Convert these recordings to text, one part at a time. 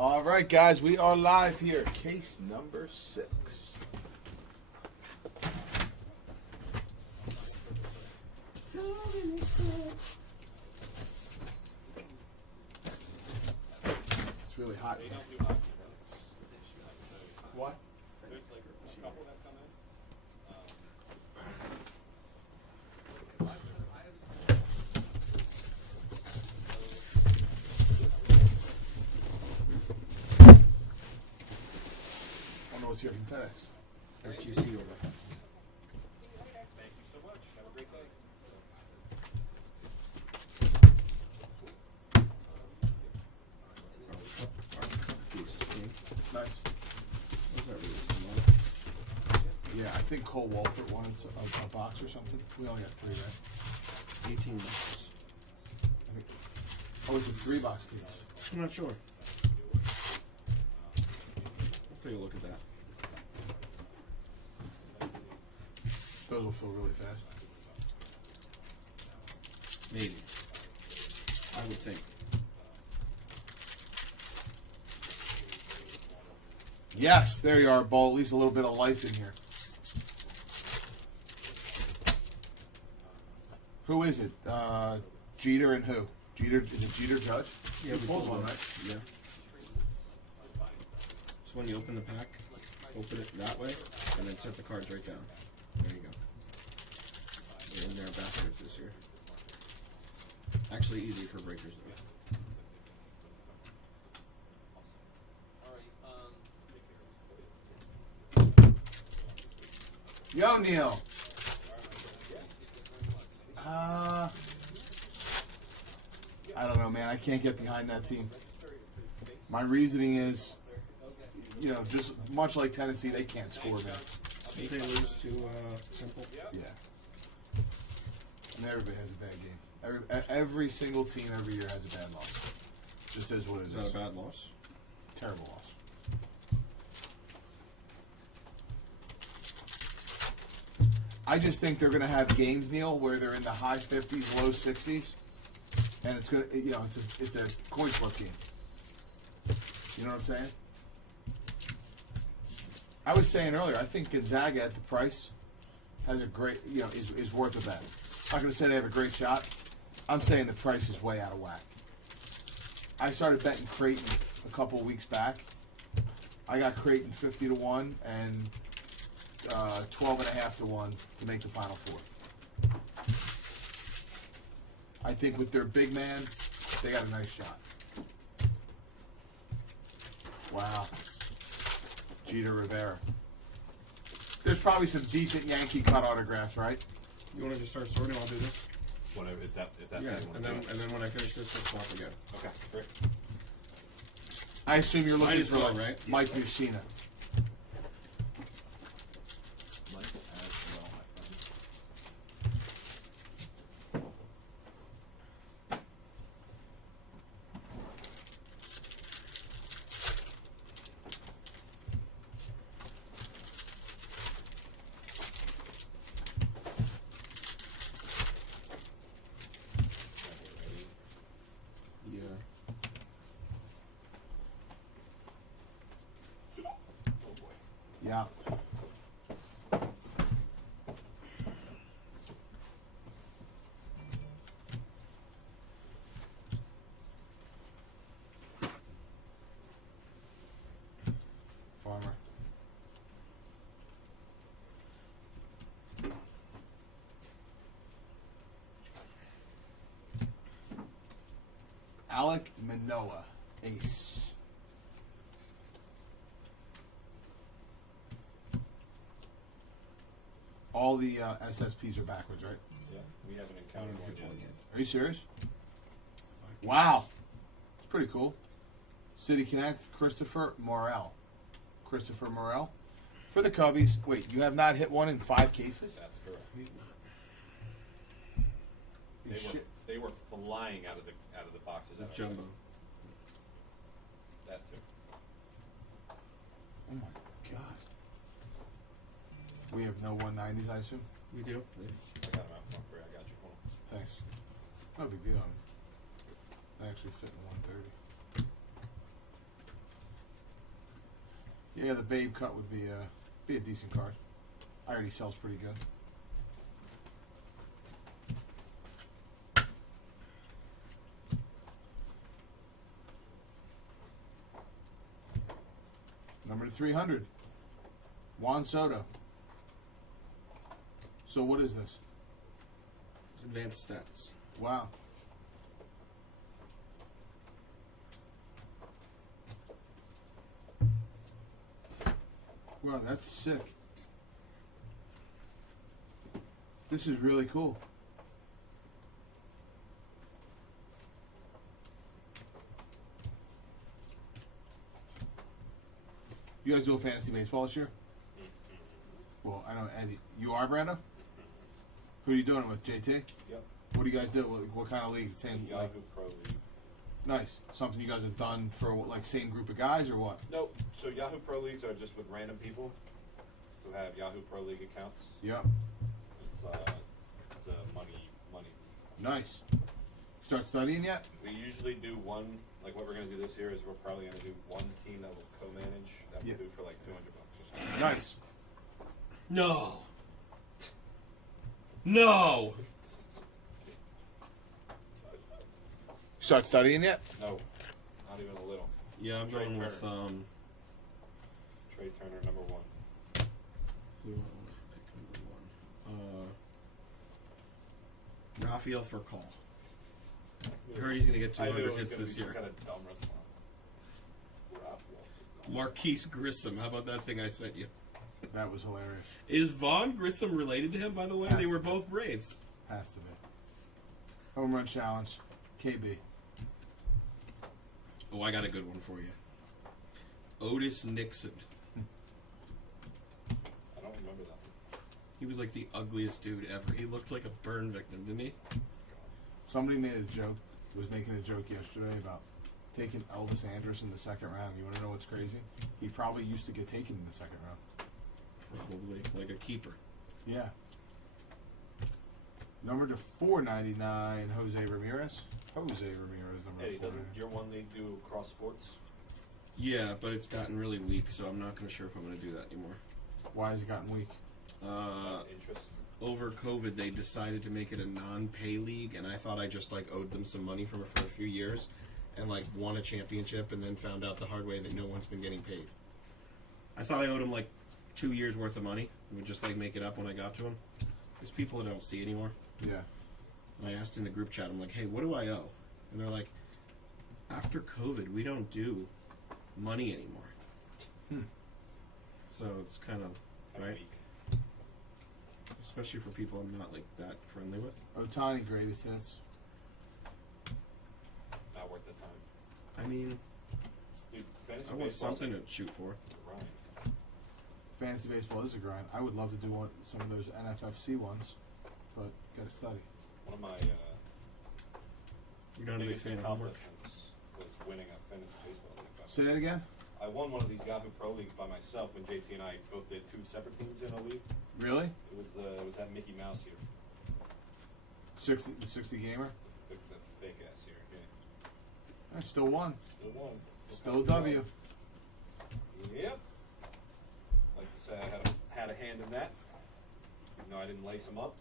All right, guys, we are live here. Case number 6. It's really hot. What? There's like a couple that come in. I don't know what's here from FedEx. SGC order. Thank you so much. Have a great day. Nice. Was that really small? Yeah, I think Cole Walter wanted a box or something. We only got 3, right? $18. I think. Oh, it's a 3-box case. I'm not sure. I'll take a look at that. Those will fill really fast. Maybe. I would think. Yes, there you are, Bo. At least a little bit of life in here. Who is it? Jeter and who? Jeter, is it Jeter Judge? Yeah, we pulled one, right? right? Yeah. So when you open the pack, open it that way, and then set the cards right down. There you go. They're in their baskets this year. Actually easy for breakers though. Yo, Neil. I don't know, man. I can't get behind that team. My reasoning is, you know, just much like Tennessee, they can't score, man. Did they lose to Temple? Yeah. And everybody has a bad game. Every single team every year has a bad loss. Just is what it is. Is that a bad loss? Terrible loss. I just think they're going to have games, Neil, where they're in the high 50s, low 60s, and it's going to, you know, it's a coin flip game. You know what I'm saying? I was saying earlier, I think Gonzaga at the price has a great, you know, is worth a bet. I'm not going to say they have a great shot. I'm saying the price is way out of whack. I started betting Creighton a couple of weeks back. I got Creighton 50 to 1 and 12.5 to 1 to make the Final Four. I think with their big man, they got a nice shot. Wow. Jeter Rivera. There's probably some decent Yankee cut autographs, right? You want to just start sorting? I'll do this. Whatever. If that's Yeah, and then when I finish this, we'll swap again. Okay, great. I assume you're looking Might as for well, like right? Mike Mussina. Mike as well, my friend. Yeah. Oh boy. Yeah. Farmer. Alec Manoa, ace. All the SSPs are backwards, right? Yeah, we haven't encountered one yet. Are you serious? Wow. It's pretty cool. City Connect, Christopher Morel. Christopher Morel. For the Cubbies. Wait, you have not hit one in 5 cases? That's correct. You shit. They were flying out of the boxes. The jumbo. That too. Oh my god. We have no 190s, I assume? We do. I got them out front for you. I got you. Hold on. Thanks. No big deal. I actually fit in 130. Yeah, the Babe cut would be a decent card. I already sells pretty good. Number to 300. Juan Soto. So what is this? Advanced stats. Wow. Wow, that's sick. This is really cool. You guys do a fantasy baseball this year? Well, I know, Eddie. You are, Brando? Who are you doing it with, JT? Yep. What do you guys do? What kind of league? Same, Yahoo like, Pro League. nice. Something you guys have done for, like, same group of guys or what? Nope. So Yahoo Pro Leagues are just with random people who have Yahoo Pro League accounts. Yep. It's a money league. Nice. Start studying yet? We usually do one, like what we're going to do this year is we're probably going to do one team that will co-manage that Yeah. we'll do for like $200 or something. Nice. No. No. Start studying yet? No, not even a little. Yeah, I'm Trey going with Turner. Trey Turner, number 1. Who do I want to pick number 1? Rafael Furcal. I heard he's going to get I knew 200 it was hits going to this be some year. kind of dumb response. Rafael. Marquise Grissom. How about that thing I sent you? That was hilarious. Is Vaughn Grissom related to him, by the way? Has They to were be. both Braves. Has to be. Home run challenge. KB. Oh, I got a good one for you. Otis Nixon. I don't remember that one. He was like the ugliest dude ever. He looked like a burn victim, didn't he? Somebody made a joke, was making a joke yesterday about taking Elvis Andrus in the second round. You want to know what's crazy? He probably used to get taken in the second round. Probably like a keeper. Yeah. Number to 499, Jose Ramirez. Jose Ramirez, number Hey, 499. doesn't your one league do cross sports? Yeah, but it's gotten really weak, so I'm not sure if I'm going to do that anymore. Why has it gotten weak? Less interest. Over COVID, they decided to make it a non-pay league, and I thought I just like owed them some money for a few years, and like won a championship, and then found out the hard way that no one's been getting paid. I thought I owed them like 2 years worth of money, and would just like make it up when I got to them. There's people that I don't see anymore. Yeah. And I asked in the group chat, I'm like, hey, what do I owe? And they're like, after COVID, we don't do money anymore. Hmm. So it's kind of, Kinda right? weak. Especially for people I'm not like that friendly with. Otani, greatest hits. Not worth the time. I mean, Dude, fantasy I want baseball's something a to shoot for. grind. Fantasy baseball is a grind. I would love to do some of those NFFC ones, but gotta study. One of my You're not a big biggest fan of homework. accomplishments was winning a fantasy baseball league. Say that again? I won one of these Yahoo Pro Leagues by myself when JT and I both did 2 separate teams in a league. Really? It was that Mickey Mouse year, 60 gamer? the fake ass year. Yeah. I still won. Still won. Still a W. Yep. Like to say I had a hand in that. Even though I didn't lace him up.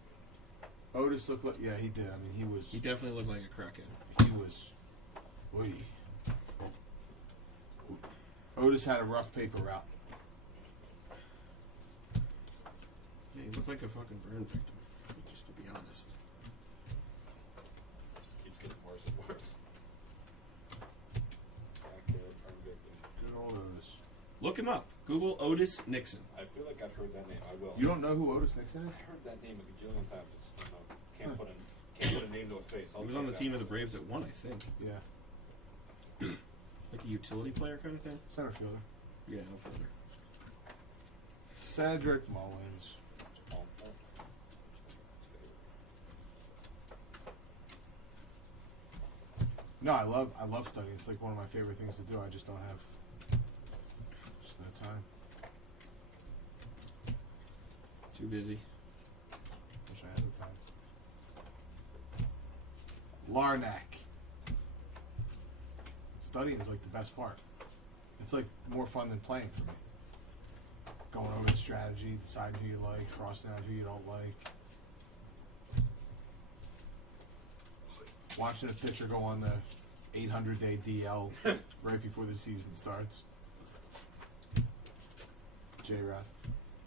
Otis looked like, yeah, he did. I mean, he was. He definitely looked like a crackhead. He was. Oy. Otis had a rough paper route. Yeah, he looked like a fucking burn victim, just to be honest. Just keeps getting worse and worse. Crackhead, burn victim. Good old Otis. Look him up. Google Otis Nixon. I feel like I've heard that name. I will. You don't know who Otis Nixon is? I heard that name a gajillion times. I just don't know. Can't put a name to a face. He was on the team of the Braves at one, I think. Yeah. Like a utility player kind of thing? Center fielder. Yeah, outfielder. Cedric Mullins. Oh, No, I love studying. It's like one of my favorite things to do. I just don't have just no time. Too busy. Wish I had the time. Larnack. Studying is like the best part. It's like more fun than playing for me. Going over the strategy, deciding who you like, crossing out who you don't like. Watching a pitcher go on the 800-day DL right before the season starts. J-Rod.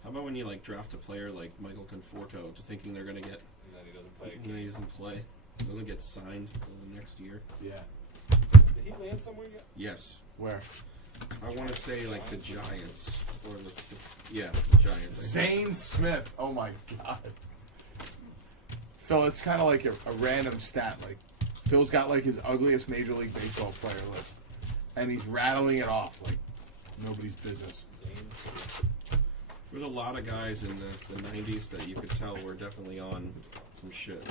How about when you like draft a player like Michael Conforto to thinking they're gonna get, And then he doesn't play and then he doesn't play, doesn't get signed until the next year. Yeah. Did he land somewhere yet? Yes, Where? I want to say like the Giants or the Giants. I think. Zane Smith. Oh my God. Phil, it's kind of like a random stat. Like, Phil's got like his ugliest Major League Baseball player list, and he's rattling it off like nobody's business. There's a lot of guys in the 90s that you could tell were definitely on some shit.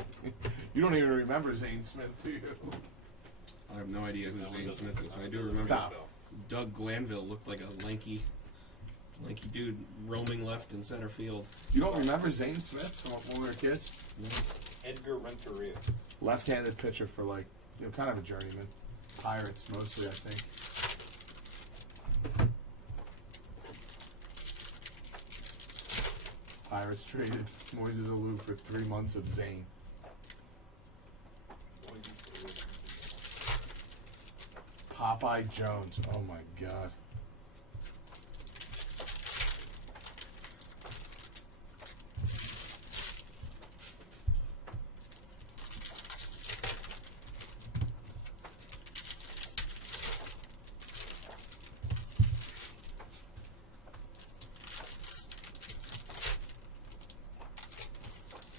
You don't even remember Zane Smith, do you? I have no idea who No, he Zane doesn't. Smith is. I do remember Stop. Doug Glanville looked like a lanky dude roaming left in center field. You don't remember Zane Smith from when we were kids? No. Edgar Renteria. Left-handed pitcher for like, you know, kind of a journeyman. Pirates mostly, I think. Pirates traded Moises Alou for 3 months of Zane. Popeye Jones. Oh my God.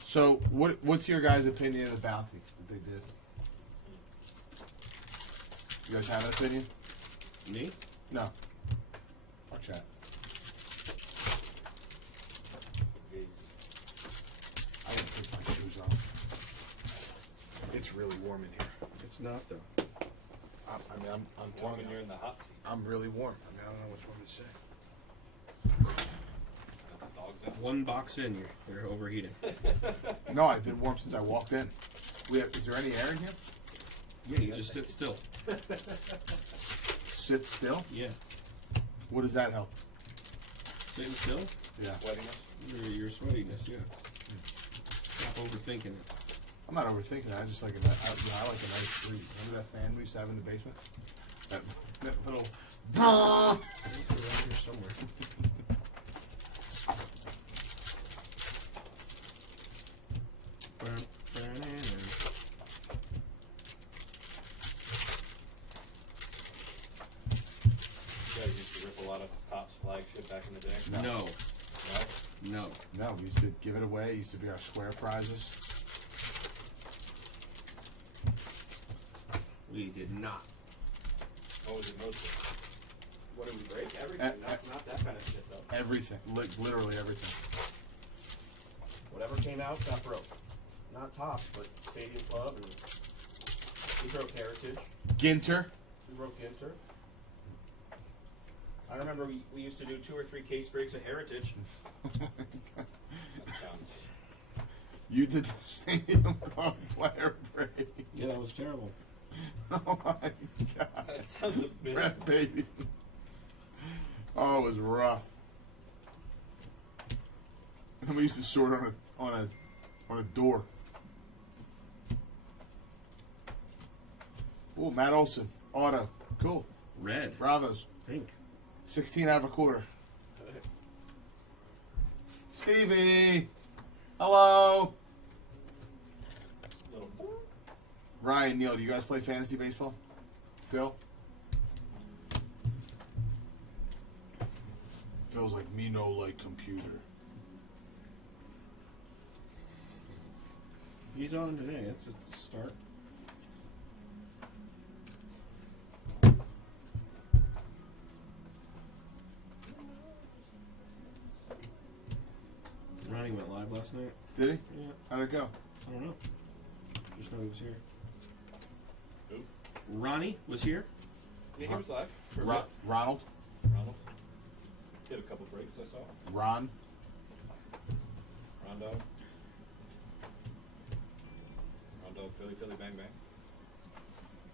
So, what's your guys' opinion of the bounty that they did? You guys have an opinion? Me? No. Watch that. I didn't take my shoes off. It's really warm in here. It's not though. I'm Warm telling when you, you're in the hot seat. I'm really warm. I mean, I don't know which one to say. Got the dogs out. One box in, you're overheating. No, I've been warm since I walked in. Is there any air in here? Yeah, you just sit still. Sit still? Yeah, What does that help? sitting still. Yeah. Sweating us. Your sweatiness. Yeah. Stop overthinking it. I'm not overthinking it. I just like I like a nice breeze. Remember that fan we used to have in the basement? That little. It's around here somewhere. You guys used to rip a lot of Topps flagship back in the day. No, No? no. No, we used to give it away. It used to be our square prizes. We did not. What was it mostly? What do we break? Everything. Eh, Not that kind of shit though. Everything. Literally everything. Whatever came out got broke. Not Tops, but Stadium Club, and we broke Heritage. Ginter. We broke Ginter. I remember we used to do 2 or 3 case breaks of Heritage. That sounds. You did the Stadium Club player break. Yeah, that was terrible. Oh my God. That sounds a bit. Brett Beatty. Oh, it was rough. And we used to sort on a door. Ooh, Matt Olson, auto, cool. Red, Bravos, pink. 16 out of a quarter. Stevie, hello. Little. Ryan, Neil, do you guys play fantasy baseball? Phil? Phil's like, me no like computer. He's on today. That's a start. Ronnie went live last night. Did he? Yeah, How'd it go? I don't know. Just know he was here. Who? Ronnie was here. Yeah, he was live. For a Ron- bit. Ronald? Ronald. Did a couple breaks, I saw. Ron? Rondo. Rondo, Philly, Philly, bang, bang.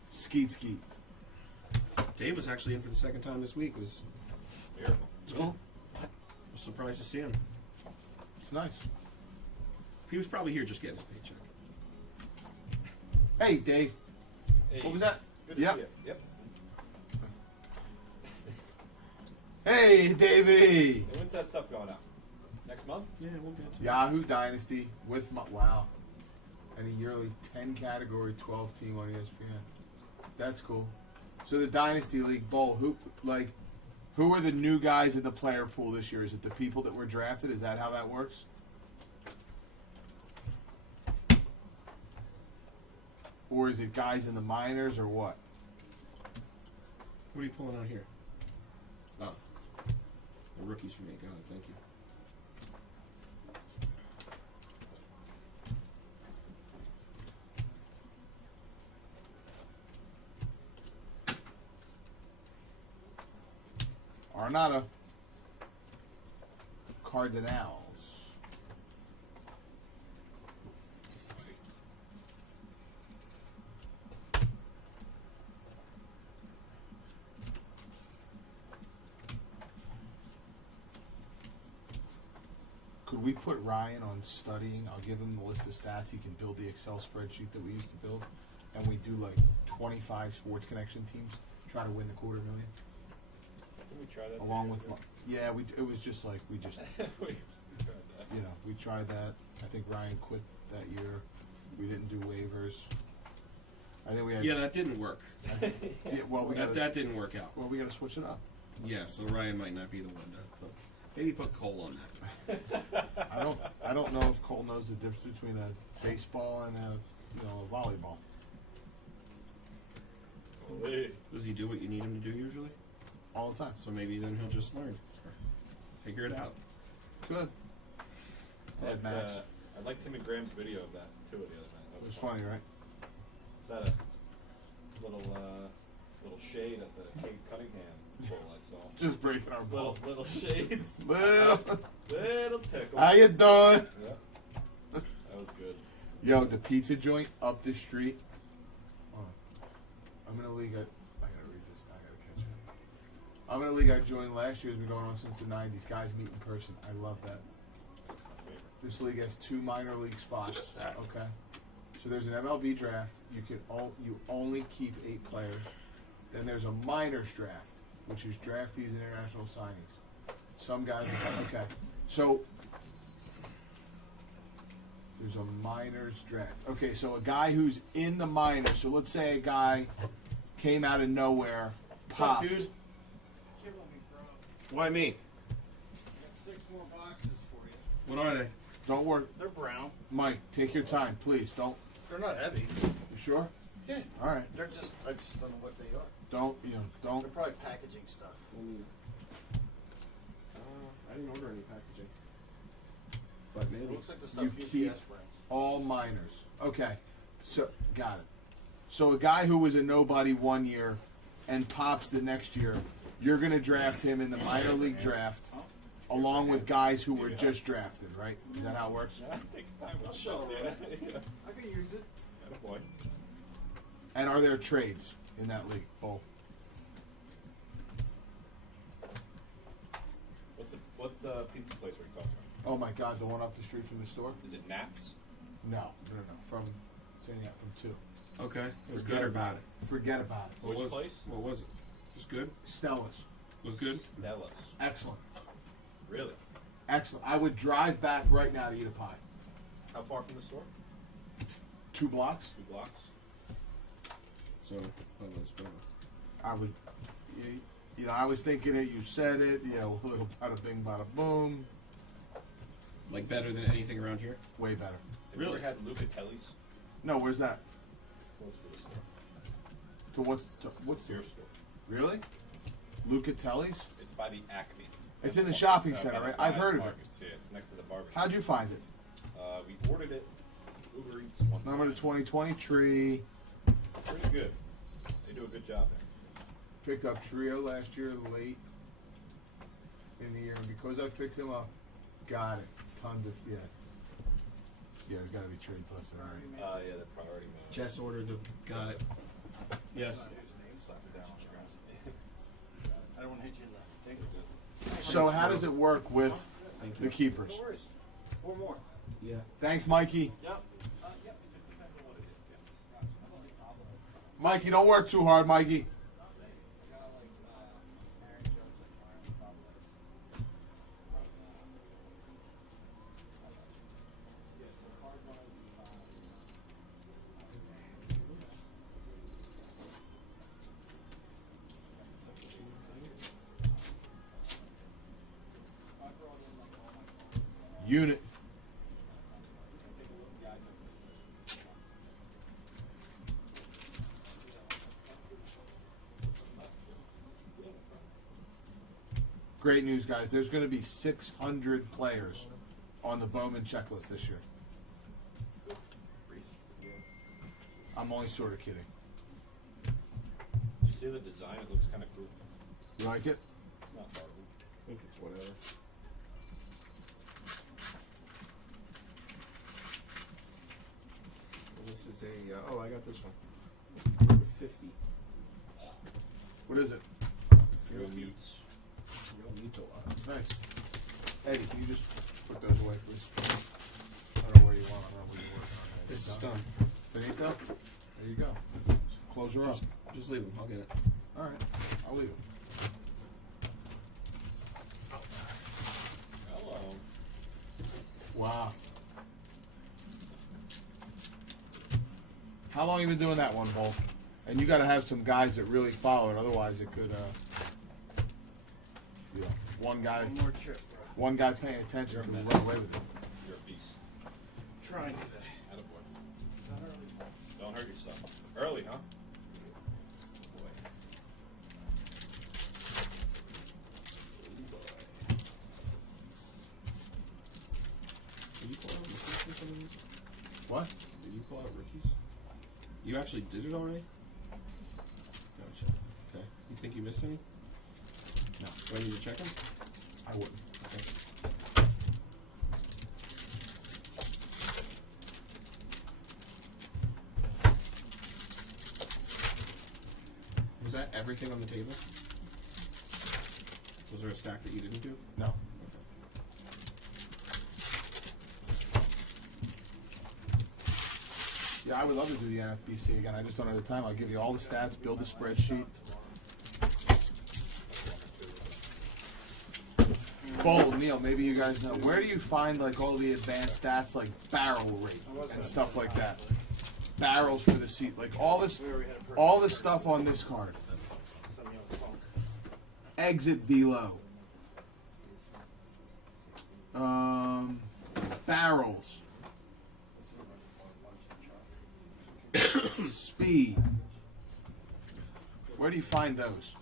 Skeet Skeet. Dave was actually in for the second time this week. It was Miracle. Cool. was surprised to see him. It's nice. He was probably here just getting his paycheck. Hey, Dave. Hey, What was that? Good to Yep. see you. Yep. Hey, Davey. Hey, when's that stuff going out? Next month? Yeah, we'll get to it. Yahoo Dynasty with wow, and a yearly 10 category 12 team on ESPN. That's cool. So the Dynasty League Bowl, who are the new guys in the player pool this year? Is it the people that were drafted? Is that how that works? Or is it guys in the minors or what? What are you pulling out here? Oh. The rookies for me. Got it. Thank you. Arnada. Cardinals. Could we put Ryan on studying? I'll give him the list of stats. He can build the Excel spreadsheet that we used to build. And we do like 25 Sports Connection teams. Try to win the $250,000. Didn't we try that? Along with, yeah, it was just like, we just, we tried that. you know, we tried that. I think Ryan quit that year. We didn't do waivers. I think we had, Yeah, that didn't work. yeah, well, we got That didn't work out. well, we got to switch it up. Yeah, so Ryan might not be the one to. But maybe put Cole on that. I don't know if Cole knows the difference between a baseball and a volleyball. Hey. Does he do what you need him to do usually? All the time. So maybe then he'll just learn, figure it out. Good. I Ed Max. liked Tim and Graham's video of that too the other night. It That was funny, right? Is that a little shade at the Kate Cunningham poll I saw? Just breaking our ball. Little shades. Little tickle. How you doing? Yeah. That was good. Yo, the pizza joint up the street. Oh, I'm in a league. I gotta read this. I gotta catch it. I'm in a league I joined last year. It's been going on since the '90s. Guys meet in person. I love that. That's my favorite. This league has 2 minor league spots. Okay. So there's an MLB draft. You only keep 8 players. Then there's a minors draft, which is draftees and international signings. Some guys. Okay. So there's a minors draft. Okay. So a guy who's in the minors. So let's say a guy came out of nowhere, popped. Dude. Why me? Got 6 more boxes for you. What are they? Don't worry, They're brown. Mike. Take your time, please. Don't. They're not heavy. You sure? Yeah. All right. They're just, I just don't know what they are. Don't. Don't. They're probably packaging stuff. I didn't order any packaging. But It maybe. looks like the stuff You UPS keep- brings. All minors. Okay. So, got it. So, a guy who was a nobody one year and pops the next year, you're going to draft him in the minor league draft along with guys who were just drafted, right? Is that how it works? Yeah, take your time with I'll the show stuff, it. yeah. I can use it. Boy. And are there trades in that league? Oh, What pizza place were you talking about? oh my God, the one up the street from the store? Is it Nat's? No. From saying that from 2. Okay. It was Forget good or about bad? it. Forget about it. What Which was, place? What was it? Just good? Stella's. Was good? Dallas. Excellent. Really? Excellent. I would drive back right now to eat a pie. How far from the store? 2 blocks? 2 blocks. So, it's better. I would, I was thinking it. You said it. A little bada bing, bada boom. Like better than anything around here? Way better. Have Really? you ever had Lucatelli's? No, where's that? Close to the store. What's Your there? store. Really? Lucatelli's? It's by the Acme. It's in the shopping By center, the right? I've heard of it. Markets, yeah, it's next to the barber shop. How'd you find it? We ordered it. Uber Eats one Number time. to 2020 tree. Pretty good. They do a good job there. Picked up Trio last year late in the year, and because I picked him up, got it. Tons of Yeah, there's got to be trades left and right. Yeah, the priority mode. Jess ordered the. Got it. Yes. Slap it down on the ground. I don't want to hit you in the thing. So how does it work with Thank the you. keepers? No worries. 4 more. Yeah. Thanks, Mikey. Yep. Mikey, don't work too hard, Mikey. Unit. Great news, guys. There's going to be 600 players on the Bowman checklist this year. I'm only sort of kidding. You see the design? It looks kind of cool. You like it? It's not horrible. I think it's whatever. Well, this is a. Oh, I got this one. Number 50. What is it? Real mutes. Real neat a lot. Nice. Eddie, can you just put those away, please? I don't know where you want them. I don't know where you're working on. This is done. Benito? There you go. Close her up. Just leave them. I'll get it. All right. I'll leave it. Hello. Wow. How long you been doing that one, Bull? And you got to have some guys that really follow it, otherwise it could, you know, one guy paying attention can run away with it. You're a beast. Trying today. Attaboy. Don't hurt yourself. Early, huh? Did you pull out rookies for some of these? What? Did you pull out rookies? You actually did it already? Gotcha. Okay. You think you missed any? No. Do I need to check them? I wouldn't. Okay. Was that everything on the table? Was there a stack that you didn't do? No. Yeah, I would love to do the NFBC again. I just don't have the time. I'll give you all the stats, build a spreadsheet. Bull, Neil, maybe you guys know. Where do you find like all the advanced stats like barrel rate and stuff like that? Barrels for the seat, like all this stuff on this card. Exit velo. Barrels. Speed. Where do you find those?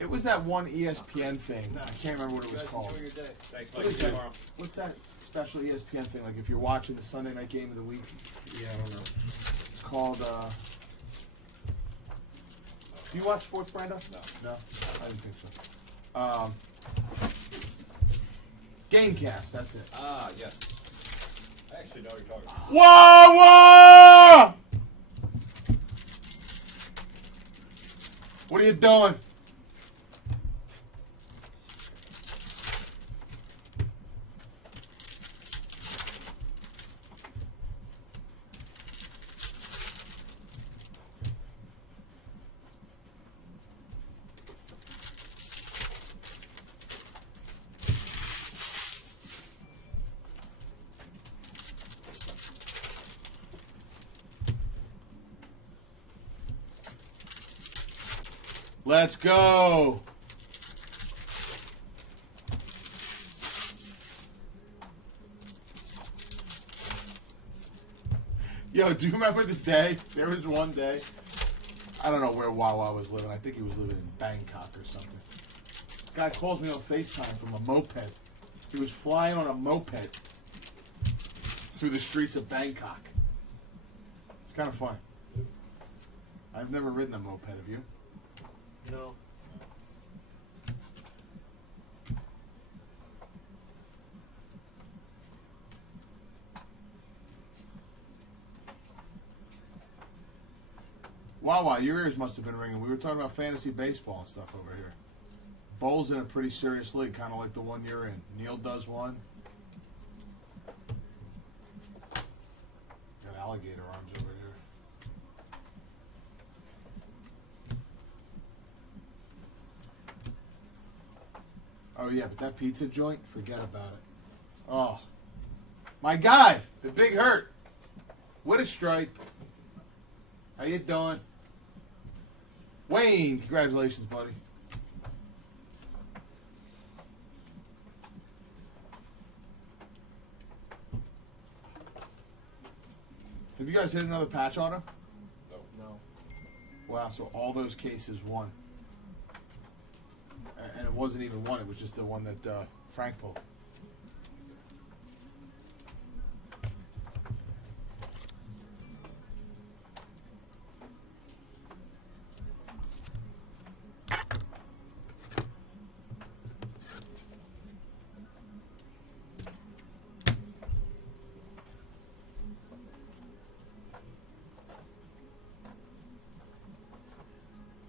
It was that one ESPN thing. I can't remember what it was called. Thanks, What Mike. is See you that? tomorrow. What's that special ESPN thing? Like if you're watching the Sunday night game of the week? Yeah, I don't know. It's called, do you watch sports, Brando? No? I didn't think so. Gamecast, that's it. Ah, yes. I actually know what you're talking about. Whoa, whoa! What are you doing? Let's go. Yo, do you remember the day? There was one day. I don't know where Wawa was living. I think he was living in Bangkok or something. This guy calls me on FaceTime from a moped. He was flying on a moped through the streets of Bangkok. It's kind of fun. I've never ridden a moped, have you? No. Wawa, your ears must have been ringing. We were talking about fantasy baseball and stuff over here. Bowl's in a pretty serious league, kind of like the one you're in. Neil does one. Got alligator arms over here. Oh yeah, but that pizza joint, forget about it. Oh, my guy, the Big Hurt. What a strike. How you doing? Wayne, congratulations, buddy. Have you guys hit another patch auto? No. Wow, so all those cases won. And it wasn't even one, it was just the one that Frank pulled.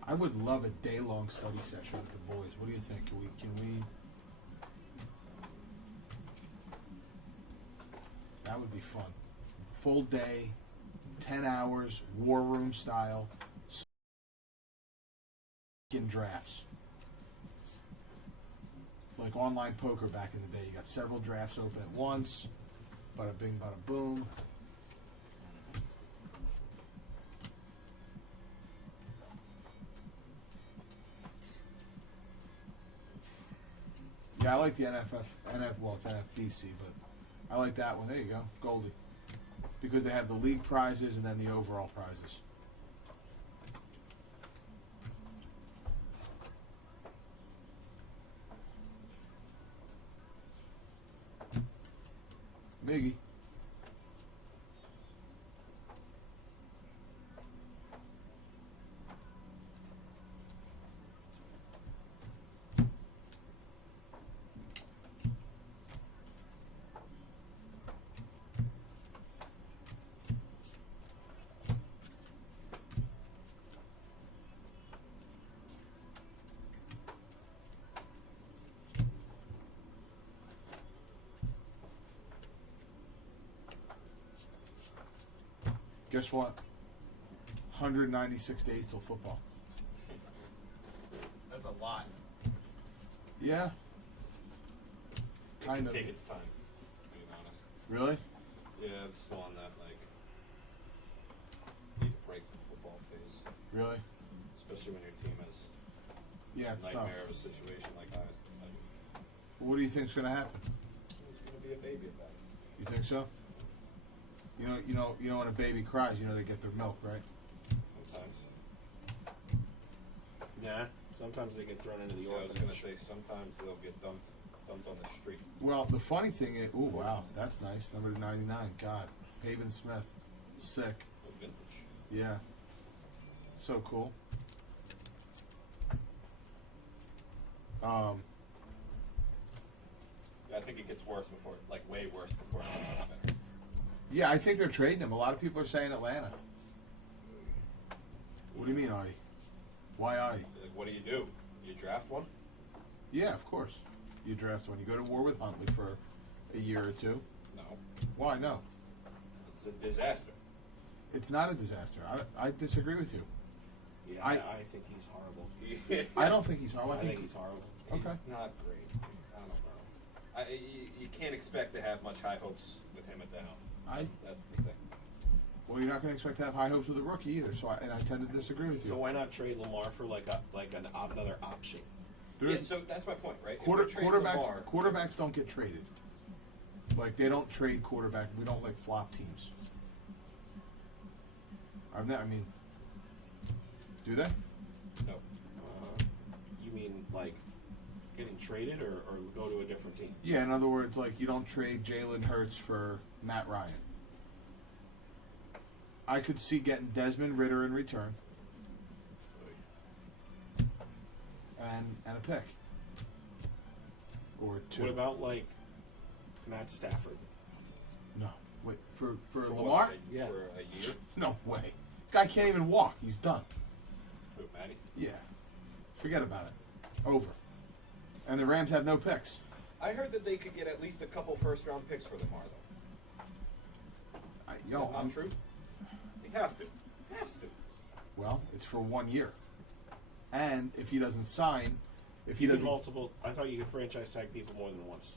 I would love a day-long study session with the boys. What do you think? Can we? That would be fun. Full day, 10 hours, war room style, in drafts. Like online poker back in the day. You got several drafts open at once. Bada bing, bada boom. Yeah, I like the well, it's NFBC, but I like that one. There you go, Goldie. Because they have the league prizes and then the overall prizes. Miggy. Guess what? 196 days till football. That's a lot. Yeah. Kind of. Take its time, being honest. Really? Yeah, it's one that, like, need a break from the football phase. Really? Especially when your team has Yeah, a it's tough. nightmare of a situation like I do. What do you think's going to happen? It's going to be a baby about it. You think so? You know when a baby cries, you know they get their milk, right? Sometimes. Nah. Sometimes they get thrown into the Yeah, I was orphanage. going to say, sometimes they'll get dumped on the street. Well, the funny thing is, ooh, wow, that's nice. Number 99. God, Haven Smith, sick. Oh, vintage. Yeah, so cool. Yeah, I think it gets worse before, like, way worse before it gets better. Yeah, I think they're trading him. A lot of people are saying Atlanta. What do you mean, I? Why I? Like, what do? You draft one? Yeah, of course. You draft one. You go to war with Huntley for a year or two. No. Why? No. It's a disaster. It's not a disaster. I disagree with you. Yeah, I- I think he's horrible. I don't think he's horrible. I think he's horrible. He's Okay. not great. I don't know. You can't expect to have much high hopes with him at the helm. That's the thing. Well, you're not going to expect to have high hopes with a rookie either. So, I tend to disagree with you. So why not trade Lamar for another option? Yeah, so that's my point, right? If Quarter, we trade quarterbacks, Lamar, quarterbacks don't get traded. Like they don't trade quarterback. We don't like flop teams. I mean, do they? no. You mean like getting traded or go to a different team? Yeah. In other words, like you don't trade Jalen Hurts for Matt Ryan. I could see getting Desmond Ridder in return, and a pick or two. What about like Matt Stafford? No, wait for For what, Lamar? Yeah. For a year? No way. Guy can't even walk. He's done. Who, Matty? Yeah. Forget about it. Over. And the Rams have no picks. I heard that they could get at least a couple first-round picks for Lamar, though. Is that not true? They have to. Has to. Well, it's for 1 year. And if he doesn't sign, if he You doesn't, can multiple. I thought you could franchise tag people more than once.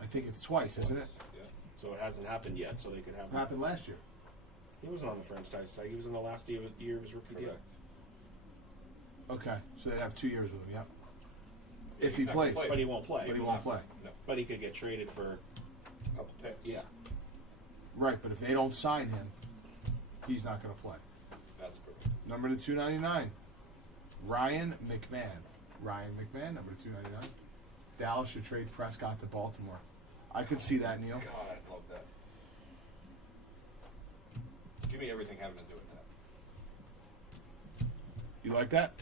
I think it's twice, isn't it? Yeah. So it hasn't happened yet. So they could have. What happened last year? He wasn't on the franchise tag. He was in the last year of his rookie deal. Correct. Okay, so they'd have 2 years with him. Yep. Yeah, If you he have to plays, play. But he won't play. But he won't play. No. But he could get traded for. A couple picks. Yeah. Right? But if they don't sign him, he's not going to play. That's correct. Number to 299, Ryan McMahon. Ryan McMahon, number to 299. Dallas should trade Prescott to Baltimore. I could see that, Neil. God, I love that. Give me everything having to do with that. You like that?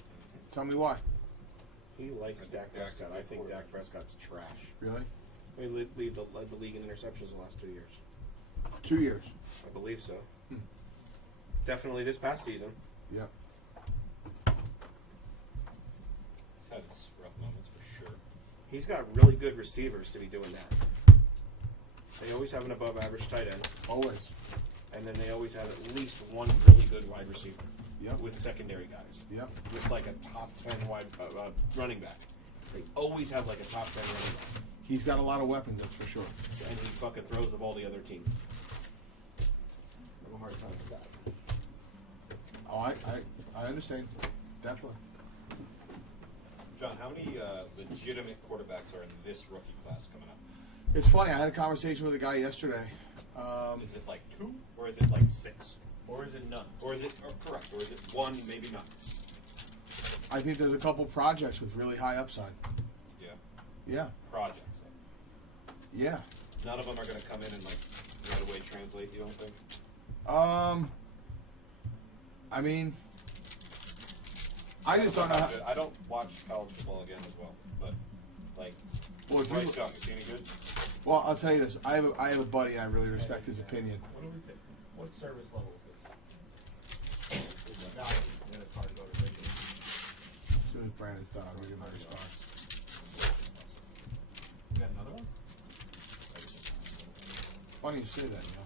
Tell me why. He likes I think Dak Dak's Prescott. a good I think quarterback. Dak Prescott's trash. Really? He led the league in interceptions the last 2 years. 2 years. I believe so. Hmm. Definitely this past season. Yep. He's had his rough moments for sure. He's got really good receivers to be doing that. They always have an above average tight end, Always. and then they always have at least one really good wide receiver Yep. with secondary guys. Yep. With like a top 10 wide running back. They always have like a top 10 running back. He's got a lot of weapons, that's for sure. And he fucking throws the ball to the other team. I have a hard time with that. Oh, I understand. Definitely. John, how many legitimate quarterbacks are in this rookie class coming up? It's funny. I had a conversation with a guy yesterday. Is it like 2, or is it like 6? Or is it none? Or is it correct? Or is it 1, maybe none? I think there's a couple projects with really high upside. Yeah. Yeah. Projects. Yeah. None of them are going to come in and like right away translate. You don't think? I mean, I just don't know. How, I don't watch college football again as well, but like well, if Bryce you, Young, is he any good? well, I'll tell you this. I have a buddy, and I really respect his opinion. What do we pick? What service level is this? Then it's hard to go to regular. As soon as Brandon's done, I'll give you my response. You got another one? Funny you say that, you know.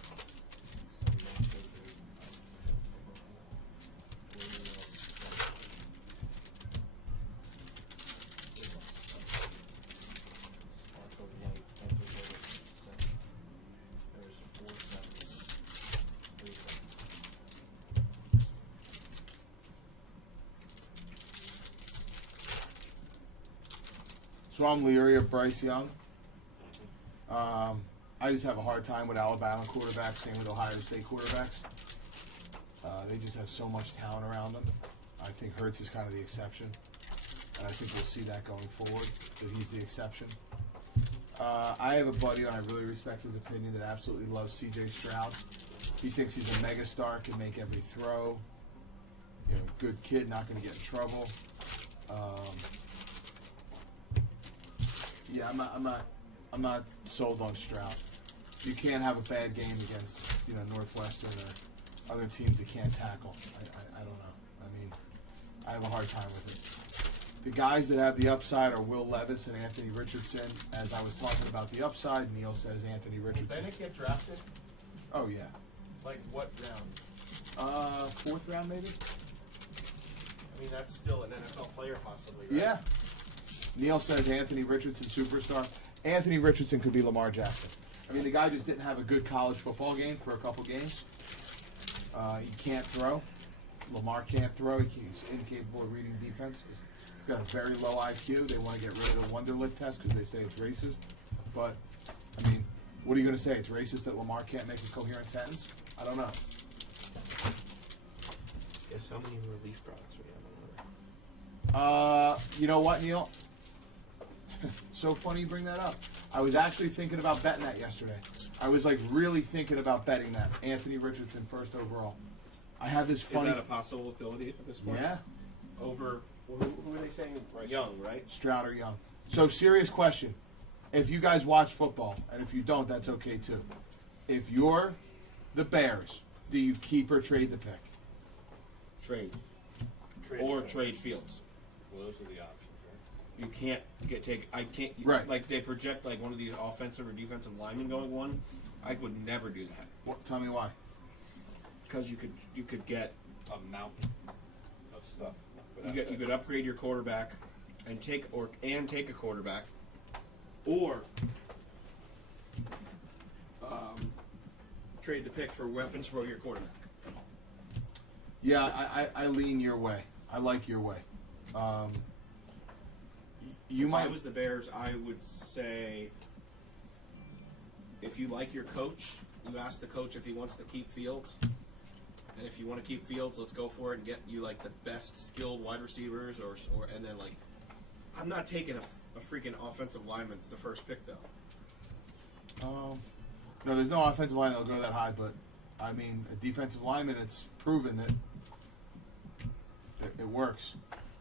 So I'm leery of Bryce Young. I just have a hard time with Alabama quarterbacks, same with Ohio State quarterbacks. They just have so much talent around them. I think Hurts is kind of the exception. And I think we'll see that going forward, that he's the exception. I have a buddy, and I really respect his opinion, that absolutely loves C.J. Stroud. He thinks he's a megastar, can make every throw. You know, good kid, not going to get in trouble. Yeah, I'm not sold on Stroud. You can't have a bad game against, you know, Northwestern or other teams that can't tackle. I don't know. I mean, I have a hard time with it. The guys that have the upside are Will Levis and Anthony Richardson. As I was talking about the upside, Neil says Anthony Richardson. Did Bennett get drafted? Oh yeah. Like what round? 4th round maybe. I mean, that's still an NFL player possibly, right? Yeah. Neil says Anthony Richardson superstar. Anthony Richardson could be Lamar Jackson. I mean, the guy just didn't have a good college football game for a couple games. He can't throw. Lamar can't throw. He's incapable of reading defense. He's got a very low IQ. They want to get rid of the Wonderlic test because they say it's racist. But, I mean, what are you going to say? It's racist that Lamar can't make a coherent sentence? I don't know. Guess how many relief products we have on order? You know what, Neil? So funny you bring that up. I was actually thinking about betting that yesterday. I was like really thinking about betting that. Anthony Richardson first overall. I have this funny. Is that a possibility at this point? Yeah. Over who are they saying? Young, right? Stroud or Young. So serious question. If you guys watch football, and if you don't, that's okay too. If you're the Bears, do you keep or trade the pick? Trade. Trade Or pick. trade Fields. Well, those are the options, You can't I can't. Right. Like they project like one of these offensive or defensive linemen going one. I would never do that. What? Tell me why. Because you could get A mountain of stuff. you could upgrade your quarterback and take a quarterback, or trade the pick for weapons for your quarterback. Yeah, I lean your way. I like your way. You If might. I was the Bears, I would say, if you like your coach, you ask the coach if he wants to keep Fields. And if you want to keep Fields, let's go for it and get you like the best skilled wide receivers, or and then like, I'm not taking a freaking offensive lineman the first pick though. No, there's no offensive line that'll go that high, but I mean, a defensive lineman, it's proven that it works.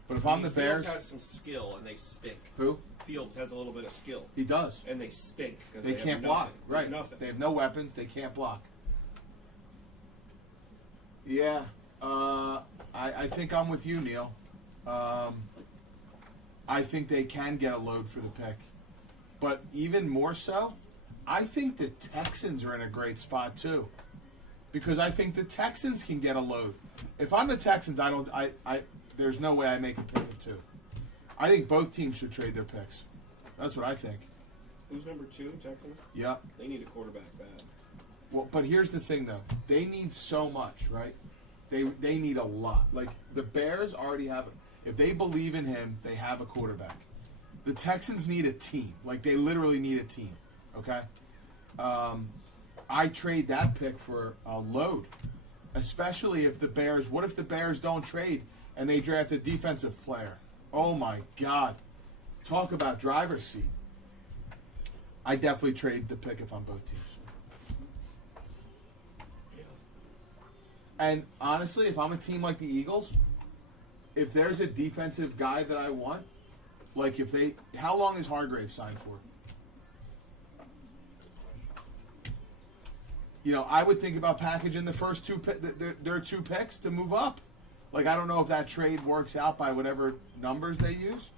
But if I'm the Bears, Fields has some skill and they stink. who? Fields has a little bit of skill He does. and they stink because They can't block. Right. Nothing. They have no weapons. They can't block. Yeah. I think I'm with you, Neil. I think they can get a load for the pick. But even more so, I think the Texans are in a great spot too. Because I think the Texans can get a load. If I'm the Texans, there's no way I make a pick of two. I think both teams should trade their picks. That's what I think. Who's number 2? Texans. Yep. They need a quarterback bad. Well, but here's the thing, though. They need so much, right? They need a lot. Like, the Bears already have it. If they believe in him, they have a quarterback. The Texans need a team. Like, they literally need a team, okay? I trade that pick for a load, especially if the Bears – what if the Bears don't trade and they draft a defensive player? Oh, my God. Talk about driver's seat. I definitely trade the pick if I'm both teams. And honestly, if I'm a team like the Eagles, if there's a defensive guy that I want, like if they, how long is Hargrave signed for? You know, I would think about packaging the first their 2 picks to move up. Like, I don't know if that trade works out by whatever numbers they use.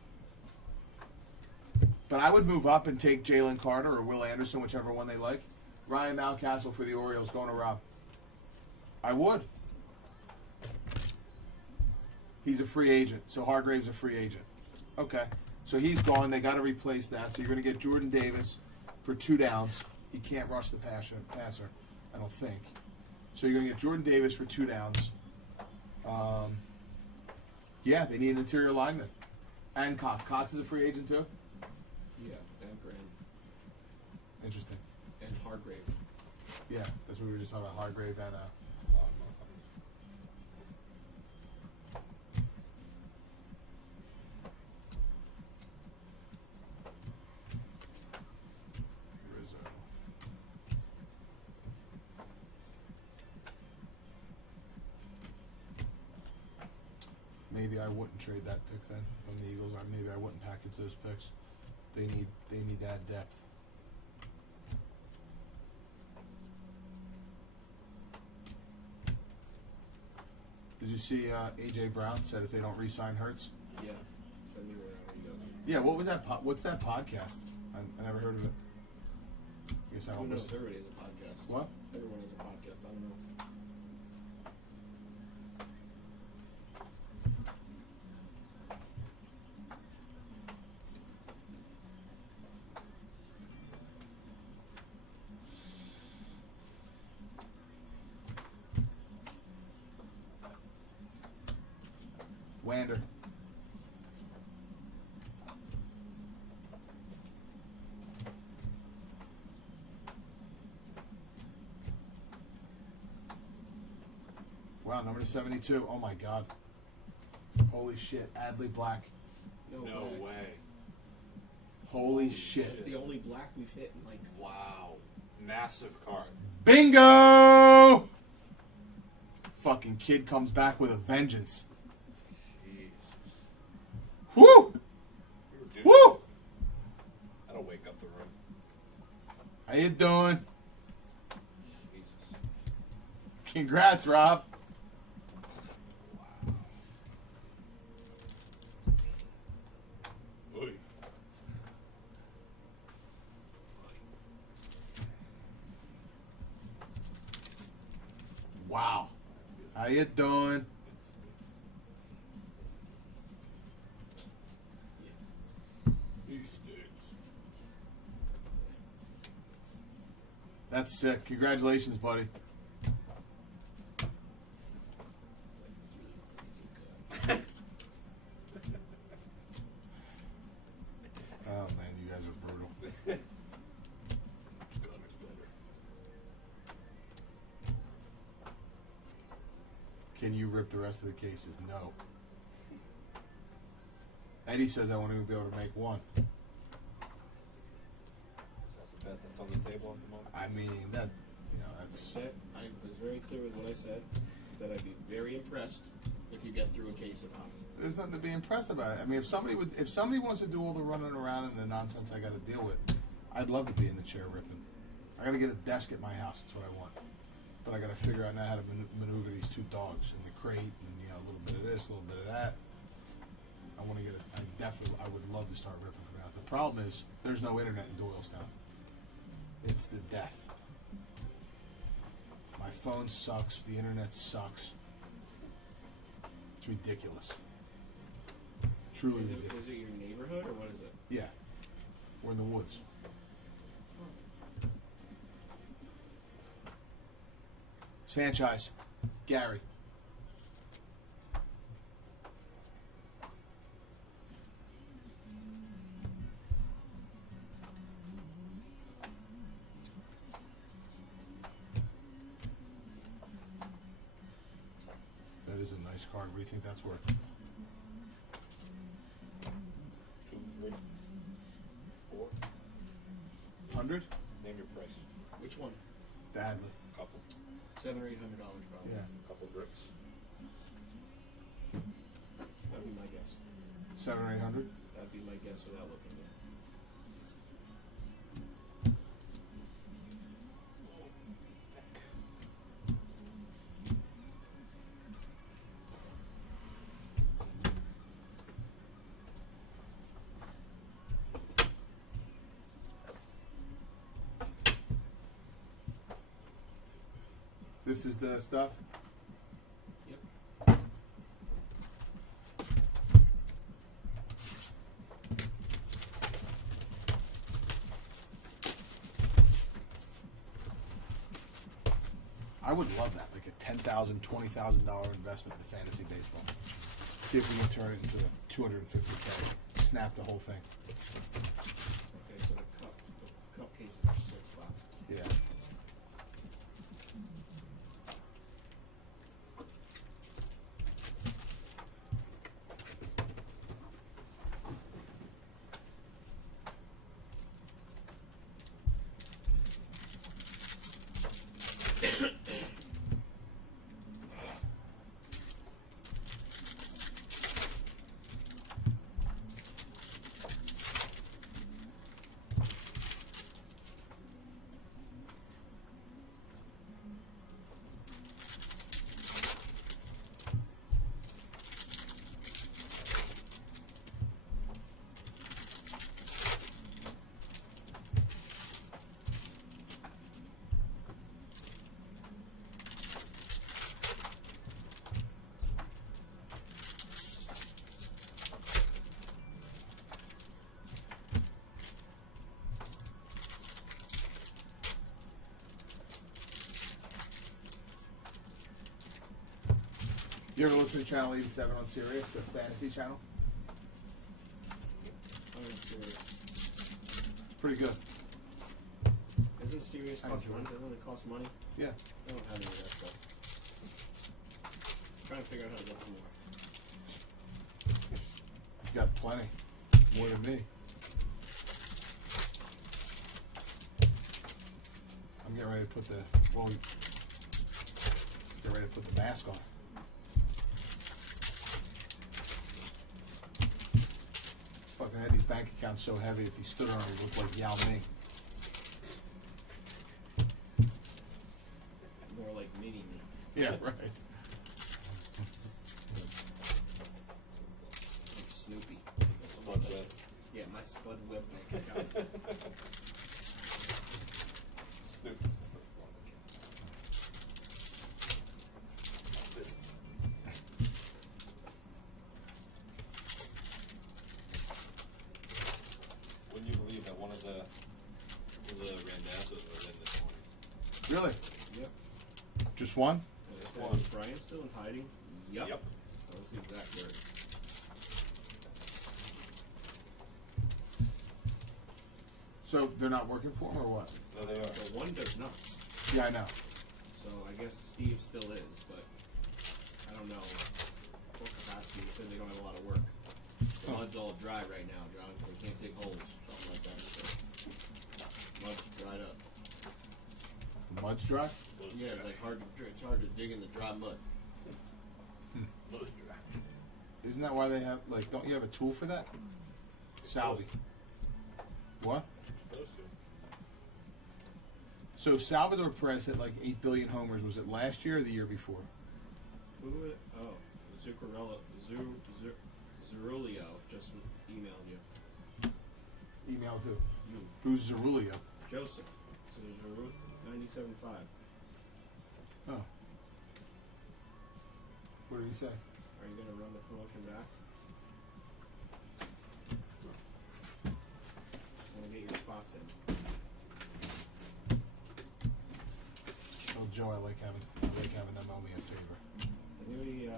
But I would move up and take Jalen Carter or Will Anderson, whichever one they like. Ryan Mountcastle for the Orioles going to Rob. I would. He's a free agent, so Hargrave's a free agent. Okay, so he's gone. They got to replace that. So you're going to get Jordan Davis for 2 downs. He can't rush the passer, I don't think. So you're going to get Jordan Davis for 2 downs. Yeah, they need an interior lineman. And Cox. Cox is a free agent too? Yeah, and Graham. Interesting. And Hargrave. Yeah, that's what we were just talking about. Hargrave and Rizzo. Maybe I wouldn't trade that pick then from the Eagles. Or maybe I wouldn't package those picks. They need to add depth. Did you see A.J. Brown said if they don't re-sign Hurts? Yeah. Send me where he goes. Yeah, what was that? What's that podcast? I never heard of it. I guess I Who don't knows? listen. Everybody has a podcast. What? Everyone has a podcast. I don't know. Wander. Wow, number 72. Oh my God. Holy shit. Adley Black. No way. Holy It's shit. the only black we've hit in like. Wow. Massive card. Bingo! Fucking kid comes back with a vengeance. Jesus. Woo! We were due. Woo! That'll wake up the room. How you doing? Jesus. Congrats, Rob. Wow. Oy. you doing? He stinks. That's sick. Congratulations, buddy. Oh man, you guys are brutal. Gunner's better. Can you rip the rest of the cases? No. Eddie says I won't even be able to make one. Is that the bet that's on the table at the moment? I mean, that, you know, that's. Said, I was very clear with what I said. I said I'd be very impressed if you get through a case of hockey. There's nothing to be impressed about. I mean, if somebody wants to do all the running around and the nonsense I got to deal with, I'd love to be in the chair ripping. I got to get a desk at my house. That's what I want. But I got to figure out now how to maneuver these two dogs in the crate, and you know, a little bit of this, a little bit of that. I want to get it. I would love to start ripping from the house. The problem is there's no internet in Doylestown. It's the death. My phone sucks. The internet sucks. It's ridiculous. Truly ridiculous. Is it your neighborhood or what is it? Yeah. We're in the woods. Sanchez. Gary. That is a nice card. What do you think that's worth? 2, 3, 4. 100? Name your price. Which one? The Adley. Couple. $700 or $800 probably. Yeah. Couple bricks. That'd be my guess. 700 or 800? That'd be my guess without looking at it. This is the stuff? Yep. I would love that, like a $10,000, $20,000 investment in fantasy baseball. See if we can turn it into a $250K. Snap the whole thing. Okay, so the cup cases are $6. Yeah. You ever listen to Channel 87 on Sirius, the fantasy channel? It's pretty good. Isn't Sirius I cost enjoy money? it. Doesn't it cost money? Yeah. I don't have any of that stuff. I'm trying to figure out how to get some more. You got plenty. More than me. I'm getting ready to put the, well, get ready to put the mask on. Fucking Eddie's bank account's so heavy, if he stood on it, he looked like Yao Ming. More like mini me. Yeah, right. Like Snoopy. Spud web. Yeah, my Spud Web bank account. Snoopy's the first one that came out. This passes within this morning. Really? Yep. Just one? As I said, is Brian still in hiding? Yep. Yep. That was the exact word. So they're not working for him or what? No, they are. So one does not. Yeah, I know. So I guess Steve still is, but I don't know what capacity. He said they don't have a lot of work. The mud's all dry right now, John. They can't dig holes, something like that. So mud's dried up. The mud's dry? Yeah, it's like it's hard to dig in the dry mud. Mud's dry. Isn't that why they have, like, don't you have a tool for that? Salvy. What? Supposed to. So Salvador Perez hit like 8 billion homers. Was it last year or the year before? Who would it? Oh, Zuccarello, Zurulio just emailed you. Email who? You, Who's Zerulio? Joseph. Zuru, 97.5. Oh. What did he say? Are you going to run the promotion back? Want to get your spots in. Oh, Joe, I like having them owe me a favor. Anybody,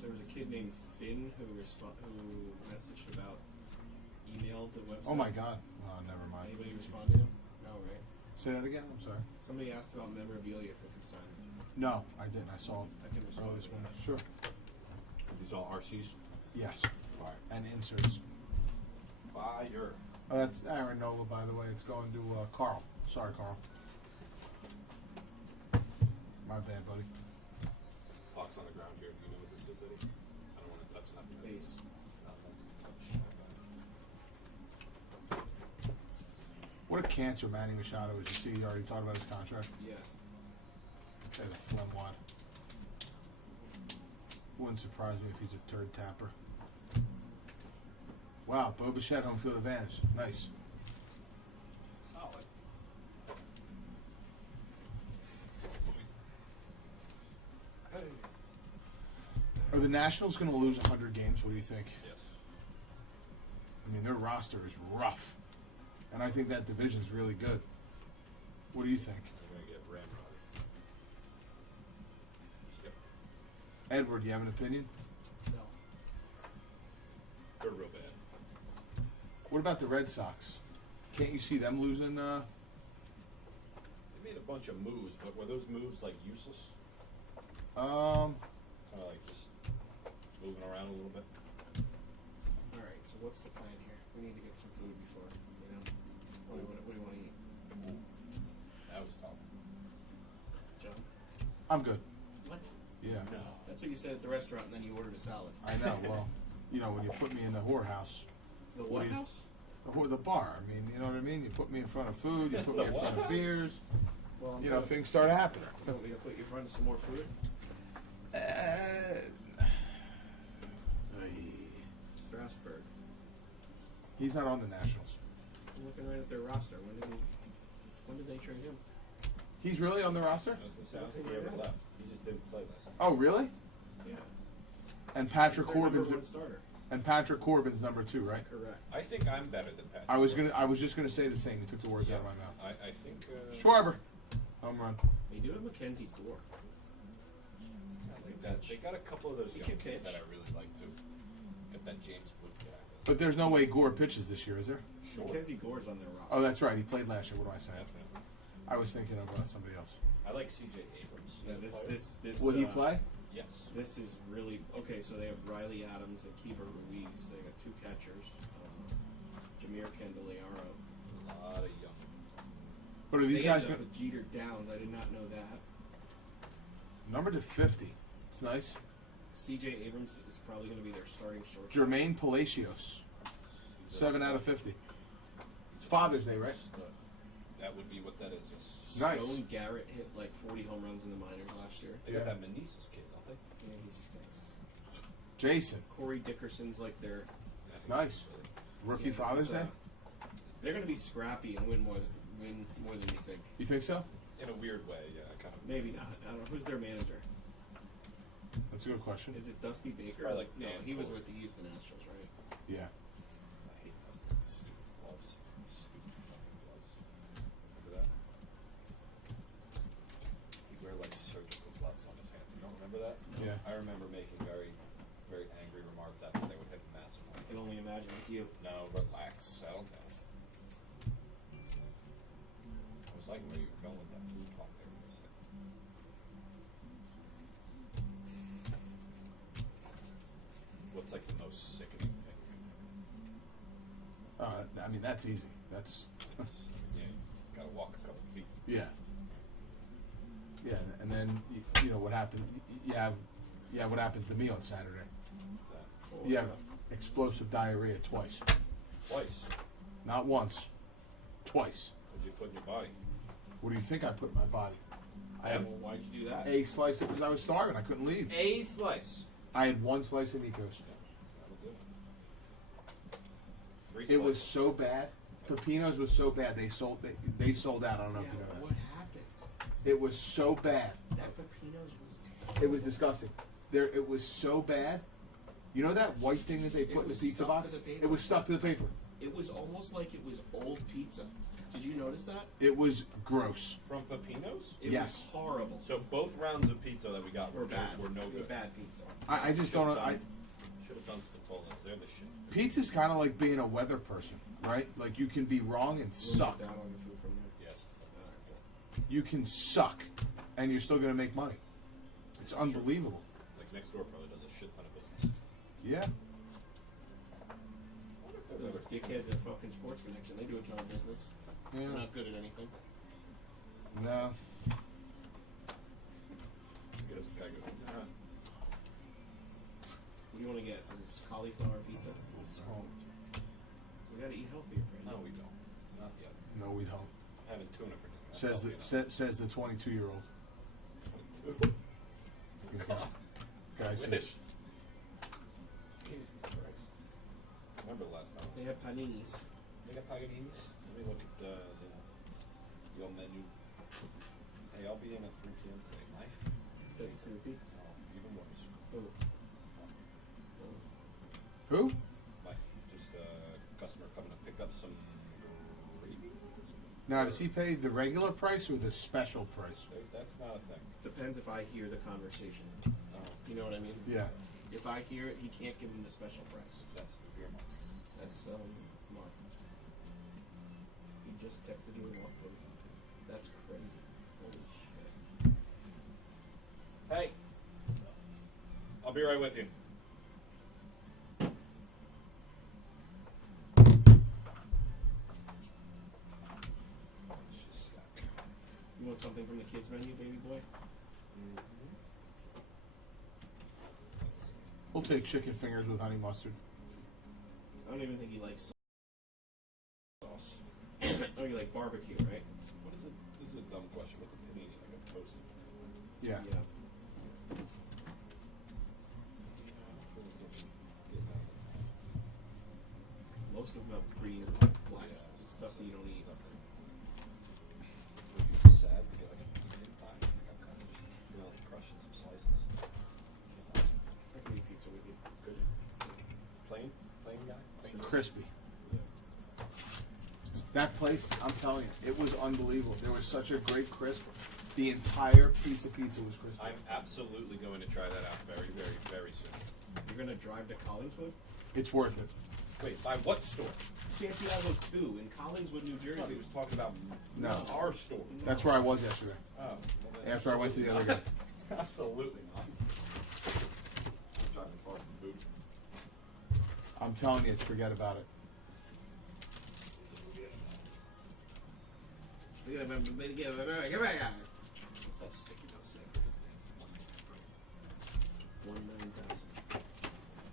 there was a kid named Finn who messaged about emailed the website. Oh my God. Oh, never mind. Anybody respond to him? No, right? Say that again. I'm sorry. Somebody asked about memorabilia for consignment. No, I didn't. I saw I can it respond early this to morning. that. Sure. These all RCs. Yes. And inserts. Fire. Oh, that's Aaron Nola, by the way. It's going to Carl. Sorry, Carl. My bad, buddy. Puck's on the ground here. Do you know what this is, Eddie? I don't want to touch nothing. Base. What a cancer Manny Machado is. You see, he already talked about his contract. Yeah. Guy's a phlegm wad. Wouldn't surprise me if he's a third tapper. Wow, Bo Bichette, home field advantage. Nice. Solid. Are the Nationals going to lose 100 games? What do you think? Yes. I mean, their roster is rough. And I think that division's really good. What do you think? We're going to get Ramrod. Yep. Edward, do you have an opinion? No. They're real bad. What about the Red Sox? Can't you see them losing? They made a bunch of moves, but were those moves like useless? Kind of like just moving around a little bit. All right. So what's the plan here? We need to get some food before. You know, what do you want to eat, That was tough. John? I'm good. What? Yeah. No. That's what you said at the restaurant, and then you ordered a salad. I know. Well, you know, when you put me in the whorehouse, The What what do you- house? the bar. I mean, you know what I mean? You put me in front of food, you put me in front of beers. Well, You know, things start happening. You want me to put you in front of some more food? Strasburg. He's not on the Nationals. I'm looking right at their roster. When did they trade him? He's really on the roster? I was going to say, I don't think he ever left. He just didn't play last night. Oh, really? Yeah. And Patrick He's their number Corbin's one starter. and Patrick Corbin's number 2, right? Correct. I think I'm better than Patrick. I was just gonna say the same. You took the words out of my mouth. I think. Schwarber, home run. They do have Mackenzie Gore. I think that they got a couple of those He young can kids pitch. that I really like too. Got that James Wood guy. But there's no way Gore pitches this year, is there? Sure. Mackenzie Gore's on their roster. Oh, that's right. He played last year. What do I say? Definitely. I was thinking of somebody else. I like C.J. Abrams. Yeah, as a player. this. Will he play? Yes. This is really okay. So they have Riley Adams and Keeper Ruiz. They got 2 catchers. Jameer Candelario. A lot of young. But are these They guys ended up going with Jeter Downs. I did not know that. number to 50? It's nice. C.J. Abrams is probably going to be their starting shortstop. Jermaine Palacios, 7 out of 50. It's Father's Day, right? That would be what that is. Nice. Stone Garrett hit like 40 home runs in the minors last year. They Yeah. got that Meneses kid, don't they? Yeah, he stinks. Jason, Corey Dickerson's like their it's nice. Rookie yeah, this Father's is, Day. They're going to be scrappy and win more than you think. You think so? In a weird way, yeah, kind of. Maybe not. I don't know. Who's their manager? That's a good question. Is it Dusty Baker? Probably like no, Dan he was Cole. with the Houston Astros, right? Yeah. I hate those stupid gloves. Stupid fucking gloves. Remember that? He'd wear like surgical gloves on his hands. You don't remember that? Yeah. I remember making very, very angry remarks after they would hit the mask. I can only imagine with you. No, relax. Settle down. I was like where you were going with that food talk there for a second. What's like the most sickening thing? I mean, that's easy. That's It's, yeah, you gotta walk a couple feet. yeah. Yeah, and then you know what happened. You have what happened to me on Saturday. What's that? You have explosive diarrhea twice, Twice. not once, twice. What'd you put in your body? What do you think I put in my body? I had Well, why'd you do that? a slice because I was starving. I couldn't leave. A slice. I had one slice of Nico's. That'll do it. Three It was slices. so bad. Pepinos was so bad. They sold out. I don't know if you know but that. what happened? It was so bad. That Pepinos was terrible. It was disgusting. It was so bad. You know that white thing that they put in the was pizza stuck box? to the paper. It was stuck to the paper. It was almost like it was old pizza. Did you notice that? It was gross. From Pepinos? It Yes. was horrible. So both rounds of pizza that we got Were bad. were no They were good. bad pizza. I just don't. I should have done Spatolas. They're the shit. pizza's kind of like being a weather person, right? Like you can be wrong and We'll suck. get that on the food from there. Yes. Alright, cool. You can suck, and you're still gonna make money. It's unbelievable. Like next door probably does a shit ton of business. Yeah. Those dickheads at fucking Sports Connection, they do a ton of business. They're Yeah. not good at anything. No. Get us a guy goes, nah. What do you want to get? Some cauliflower pizza? We gotta eat healthier, Brandon. No, we don't. Not yet. No, we don't. I'm having tuna for dinner. That's Says the healthy 22-year-old. enough. 22. Okay. Guys, Wish. Jesus Christ. Remember the last time? They have paninis. They got paninis? Let me look at the old menu. Hey, I'll be in at 3 p.m. today. Knife? Is that Snoopy? No, even worse. Oh. who? My just customer coming to pick up some gravy. Now, does he pay the regular price or the special price? That's not a thing. Depends if I hear the conversation. Oh, You know what I mean? Yeah. If I hear it, he can't give him the special price. that's the beer mark. That's Mark. He just texted you and walked in. That's crazy. Holy shit. Hey, I'll be right with you. It's just stuck. You want something from the kids menu, baby boy? We'll take chicken fingers with honey mustard. I don't even think he likes Sauce. Oh, you like barbecue, right? What is it? This is a dumb question. What's a panini? Like a toasted thing? Yeah. Most of them have green or black stuff that you don't eat. Would be sad to get like a peanut pie. Like I'm kind of just feeling like crushing some slices. I can eat pizza with you. Could you? Plain guy. Plain Crispy. That place, I'm telling you, it was unbelievable. There was such a great crisp. The entire piece of pizza was crispy. I'm absolutely going to try that out very, very, very soon. You're gonna drive to Collingswood? It's worth it. Wait, by what store? Santiago 2 in Collingswood, New I thought he Jersey. was talking about No. our store. That's where I was yesterday. Oh, well then After I went to the other absolutely not. Absolutely not. I'm driving far from food. I'm telling you, it's forget about it. What's that sticky note say? 19,000.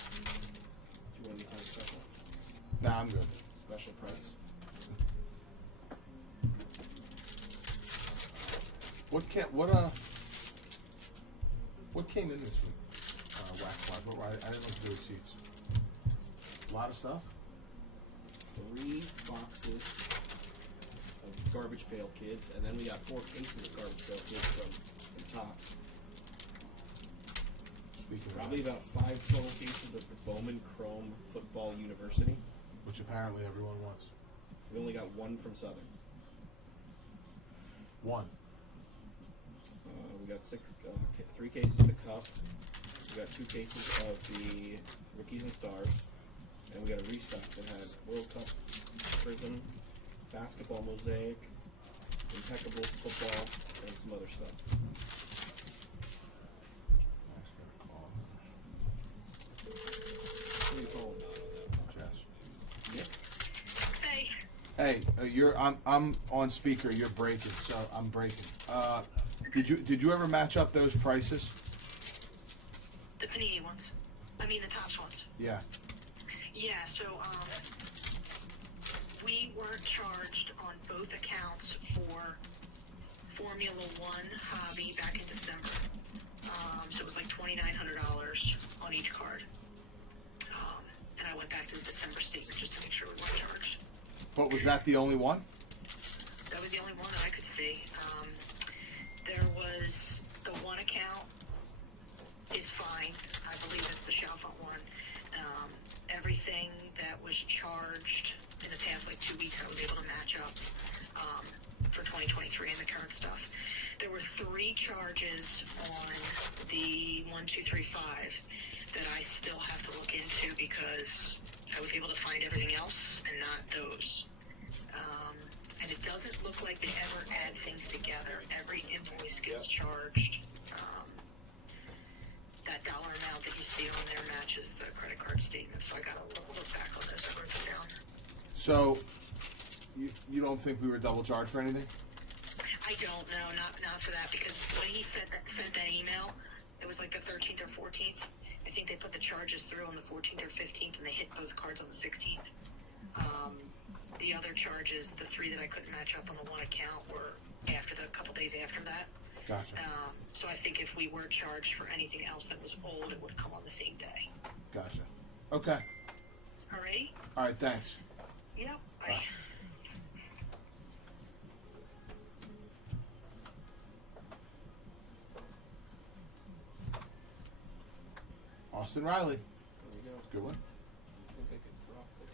Do you want anything special? Nah, I'm good. Special price? What came in this week? Whack Squad. I didn't look at the receipts. A lot of stuff. 3 boxes of Garbage Pail Kids, and then we got 4 cases of Garbage Pail Kids from Topps. Speaking Probably of, about 5 total cases of the Bowman Chrome Football University. which apparently everyone wants. We only got 1 from Southern. 1. We got 3 cases of the Cup. We got 2 cases of the Rookies and Stars. And we got a restock that had World Cup Prism, Basketball Mosaic, Impeccable Football, and some other stuff. What do you call them? Nick? Hey, I'm on speaker. You're breaking, so I'm breaking. Did you ever match up those prices? The Panini ones. I mean the Topps ones. Yeah. Yeah, so we weren't charged on both accounts for Formula One hobby back in December. So it was like $2,900 on each card. And I went back to the December statement just to make sure we weren't charged. But was that the only one? That was the only one that I could see. There was the one account is fine. I believe it's the Chalfont one. Everything that was charged in the past like 2 weeks, I was able to match up for 2023 and the current stuff. There were 3 charges on the 1, 2, 3, 5 that I still have to look into because I was able to find everything else and not those. And it doesn't look like they ever add things together. Every invoice gets charged. That dollar amount that you see on there matches the credit card statement. So I gotta look back on those. I wrote them down. So, you don't think we were double charged for anything? I don't know, not for that, because when he sent that email, it was like the 13th or 14th. I think they put the charges through on the 14th or 15th, and they hit both cards on the 16th. The other charges, the 3 that I couldn't match up on the one account, were after a couple days after that. Gotcha. So I think if we were charged for anything else that was old, it would come on the same day. Gotcha. Okay. Alrighty? All right. Thanks. Yep. Bye. Austin Riley. There we go. Good one. I think I could drop it.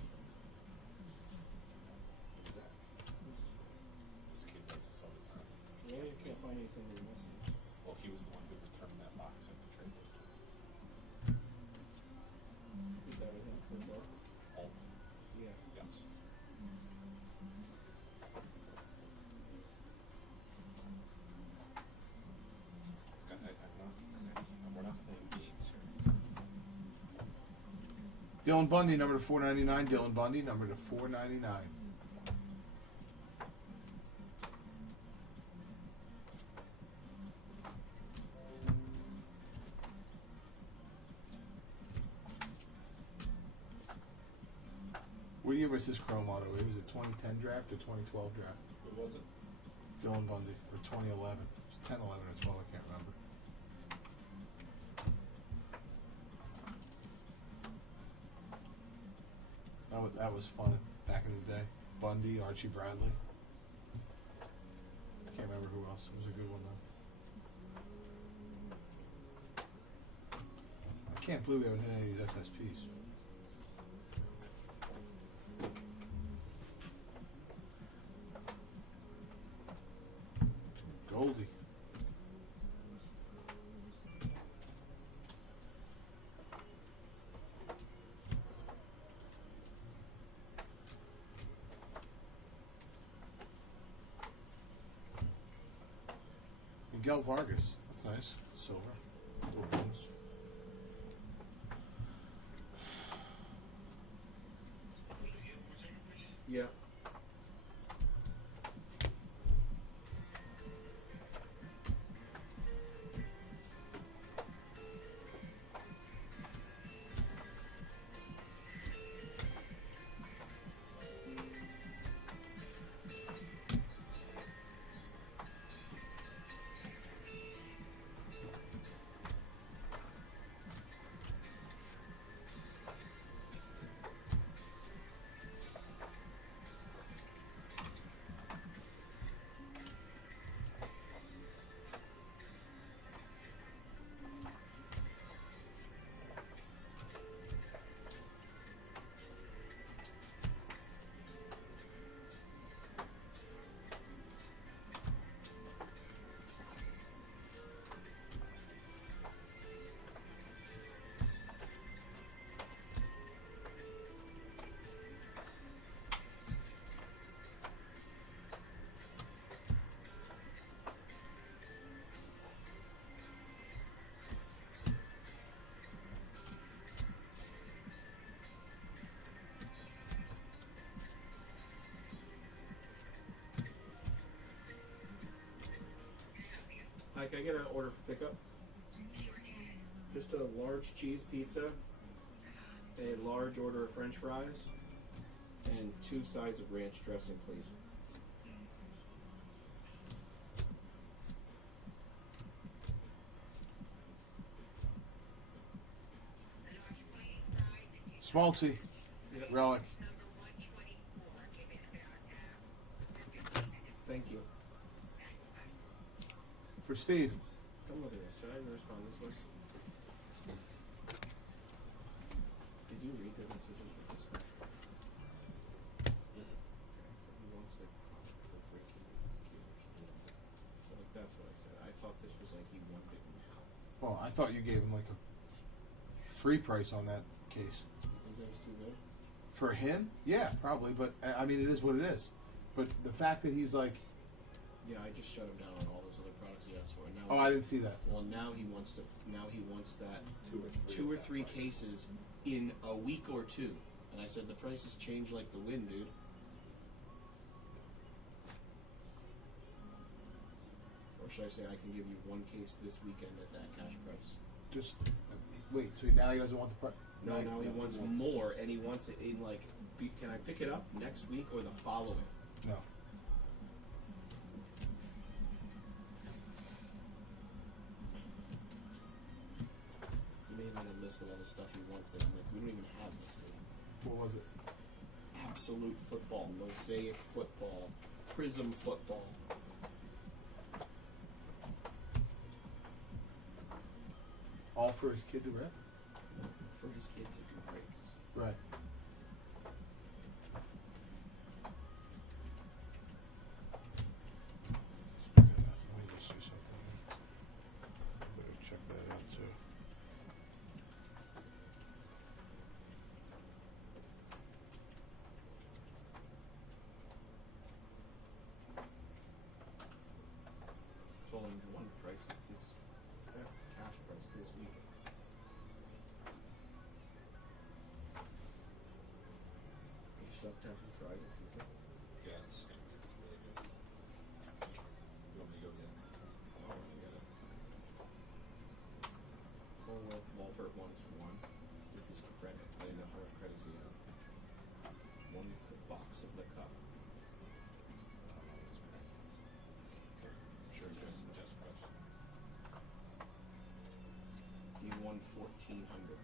What's that? This kid does this all the time. Yeah, you can't find anything you're missing. Well, he was the one who returned that box at the trade post. Is that him? Oh, Yeah. yes. We're not playing games here. Dylan Bundy, number to 499. Dylan Bundy, number to 499. What year was this Chrome Auto? It was a 2010 draft or 2012 draft? Who was it? Dylan Bundy, or 2011. It was 10, 11, or 12, I can't remember. That was fun back in the day. Bundy, Archie Bradley. Can't remember who else. It was a good one though. I can't believe we haven't hit any of these SSPs. Goldie. Miguel Vargas. That's nice. Silver. Little bonus. Yeah. Hi, can I get an order for pickup? Just a large cheese pizza, a large order of French fries, and 2 sides of ranch dressing, please. Smoltzy. Yep. Relic. Thank you. For Steve. Come look at this. Should I respond this way? Did you read the messages with this guy? Okay, so he wants to go breaking with his kid or something like that. So like that's what I said. I thought this was like he wanted it now. Well, I thought you gave him like a free price on that case. You think that was too good? For him? Yeah, probably. But I mean, it is what it is. But the fact that he's like, Yeah, I just shut him down on all those other products he asked for. And now oh, I didn't see that. Well, now he wants to. Now he wants that 2 or 3 2 or of that 3 price. cases in a week or 2. And I said the prices change like the wind, dude. Or should I say I can give you 1 case this weekend at that cash price? Just wait. So now he doesn't want the price. No, now he wants more, and he wants it in like. Can I pick it up next week or the following? No. He made like a list of all the stuff he wants that I'm like, we don't even have this dude. What was it? Absolute football, mosaic football, prism football. All for his kid to rip? For his kids to do breaks. Right. Let me just see something. Better check that out too. Told him one price. That's the cash price this week. You stuck down some fries and pizza. Yeah, it's gonna be really good. You want me to go get it? Oh, I get it. Polo Walbert wants 1 with his credit. I didn't know how much credits he had. 1 box of the cup. Sure, Just question. he won 1,400.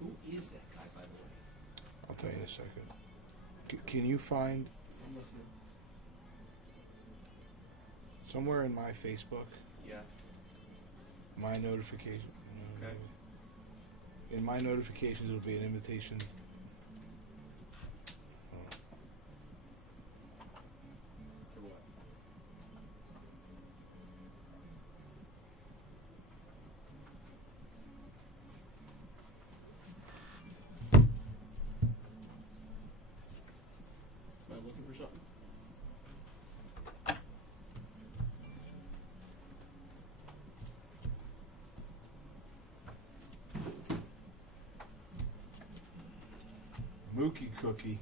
Who is that guy, by the way? I'll tell you in a second. Can you find I'm listening. somewhere in my Facebook Yeah. my notification? Okay. In my notifications, it'll be an invitation. For what? Am I looking for something? Mookie Cookie.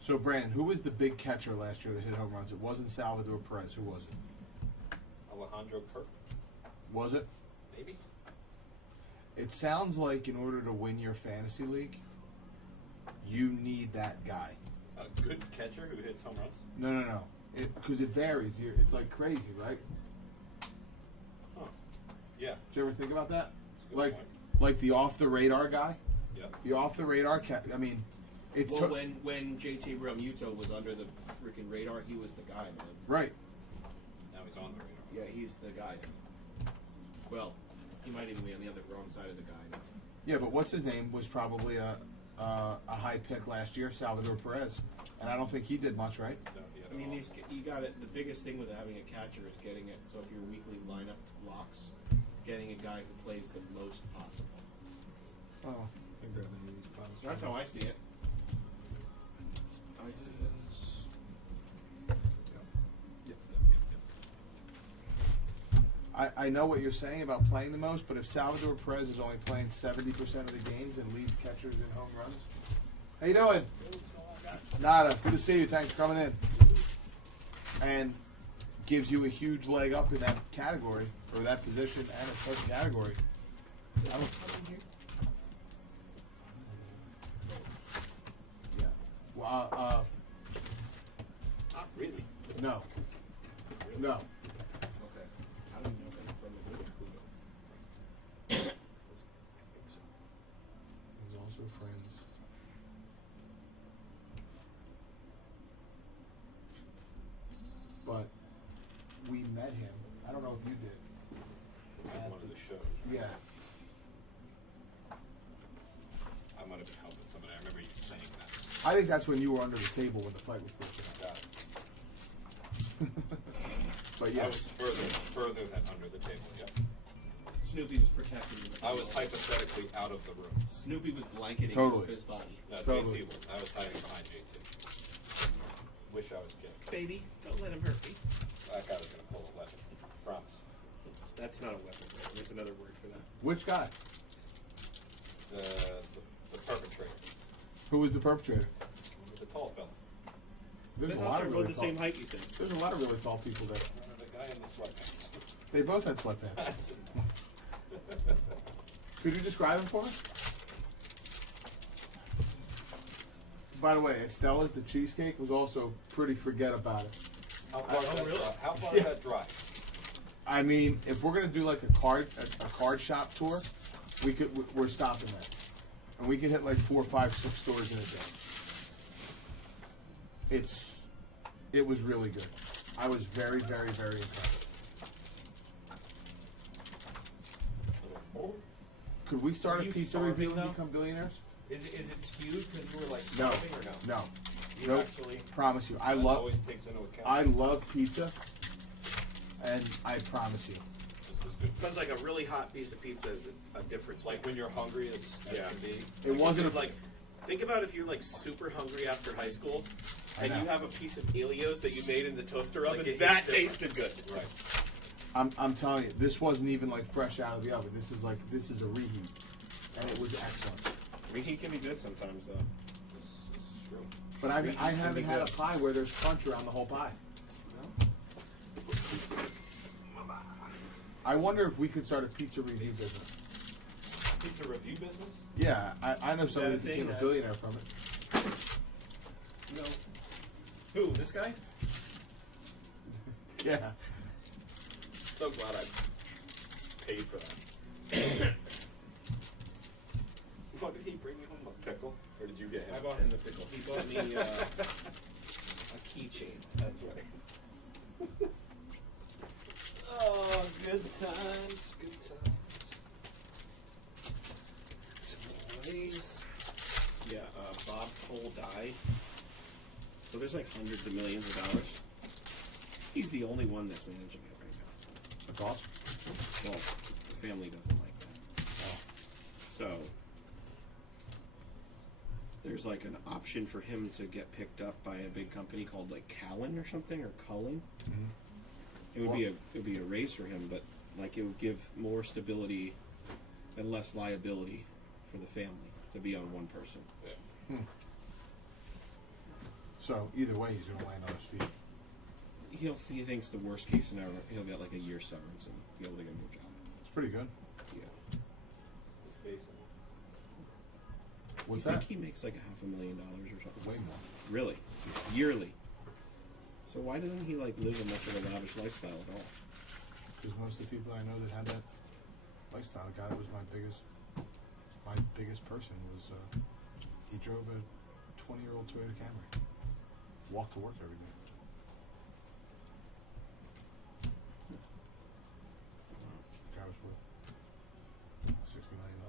So So, Brandon, who was the big catcher last year that hit home runs? It wasn't Salvador Perez. Who was it? Alejandro Kirk, Was it? maybe? It sounds like in order to win your fantasy league, you need that guy. A good catcher who hits home runs? No. Because it varies. It's like crazy, right? Huh. Yeah. Did you ever think about that? That's a good Like, point. like the off the radar guy. Yeah. The off the radar cat. I mean, it's Well, when JT Realmuto was under the freaking radar, he was the guy, man. right. Now he's on the radar. Yeah, he's the guy. Well, he might even be on the other wrong side of the guy now. Yeah, but what's his name was probably a high pick last year, Salvador Perez, and I don't think he did much, right? No, he had I mean, all. you got it. The biggest thing with having a catcher is getting it. So if your weekly lineup locks, getting a guy who plays the most possible. Oh, So that's how I see it. I see it. I know what you're saying about playing the most, but if Salvador Perez is only playing 70% of the games and leads catchers in home runs, how you doing? Nada. Good to see you. Thanks for coming in. And gives you a huge leg up in that category or that position and a certain category. I don't. Yeah. Well, Not really. no. No. Okay. I don't know that from the movie. He's also friends. But we met him. I don't know if you did. At one of the shows. Yeah. I might have been helping somebody. I remember you saying that. I think that's when you were under the table when the fight was breaking Got it. out. But yeah. I was further than under the table, yeah. Snoopy was protecting him. I was hypothetically out of the room. Snoopy was blanketing Totally. his body. No, Totally. JT was. I was hiding behind JT. Wish I was kidding. Baby, don't let him hurt me. That guy was going to pull a weapon. Promise. That's not a weapon. There's another word for that. Which guy? The perpetrator. Who was the perpetrator? The tall fella. There's I a thought lot they of were both really the tall. same height, you said. There's a lot of really tall people there. The guy in the sweatpants. They both had sweatpants. That's Could you describe him for me? By the way, at Stella's, the cheesecake was also pretty forget about it. How far, is that really? dry? How far Yeah. is that dry? I mean, if we're gonna do like a card shop tour, we're stopping there, and we can hit like 4, 5, 6 stores in a day. It was really good. I was very, very, very impressed. Could we start Are a you pizza starving review and now? become billionaires? Is it skewed because you were like No, starving or no? no, You nope. actually. Promise you, That always takes into account. I love pizza, and I promise you. This was good. Because like a really hot piece of pizza is a difference. Like when you're hungry as Yeah. can be. It wasn't like think about if you're like super hungry after high school I and you know. have a piece of Helios that you made in the toaster oven. Like it That hits tasted good. Right. I'm telling you, this wasn't even like fresh out of the oven. This is a reheat, and it was excellent. Reheat can be good sometimes, though. This is true. But I Reheat can haven't be had a good. pie where there's crunch around the whole pie. I wonder if we could start a pizza review business. Pizza review business? Yeah, I know somebody a that thing became a that- billionaire from it. No. Who? This guy? Yeah. So glad I paid for that. What, did he bring you home, a pickle? Or did you get him? I bought him the pickle. He bought me a keychain. That's right. Oh, good times, good times. Yeah, Bob Cole died. So there's like hundreds of millions of dollars. He's the only one that's managing it right now. That's awesome. Well, the family doesn't like that. So there's like an option for him to get picked up by a big company called like Callan or something, or Cullen. It would be a raise for him, but like it would give more stability and less liability for the family to be on one person. Yeah. So either way, he's gonna land on his feet. He thinks the worst case scenario, he'll get like a year severance and be able to get a new job. It's pretty good. Yeah. It's basically. What's I that? think he makes like $500,000 or something. Way more. Really? Yearly. So why doesn't he like live a much of a lavish lifestyle at all? Because most of the people I know that had that lifestyle, the guy that was my biggest person was, he drove a 20-year-old Toyota Camry. Walked to work every day. The guy was worth $60 million.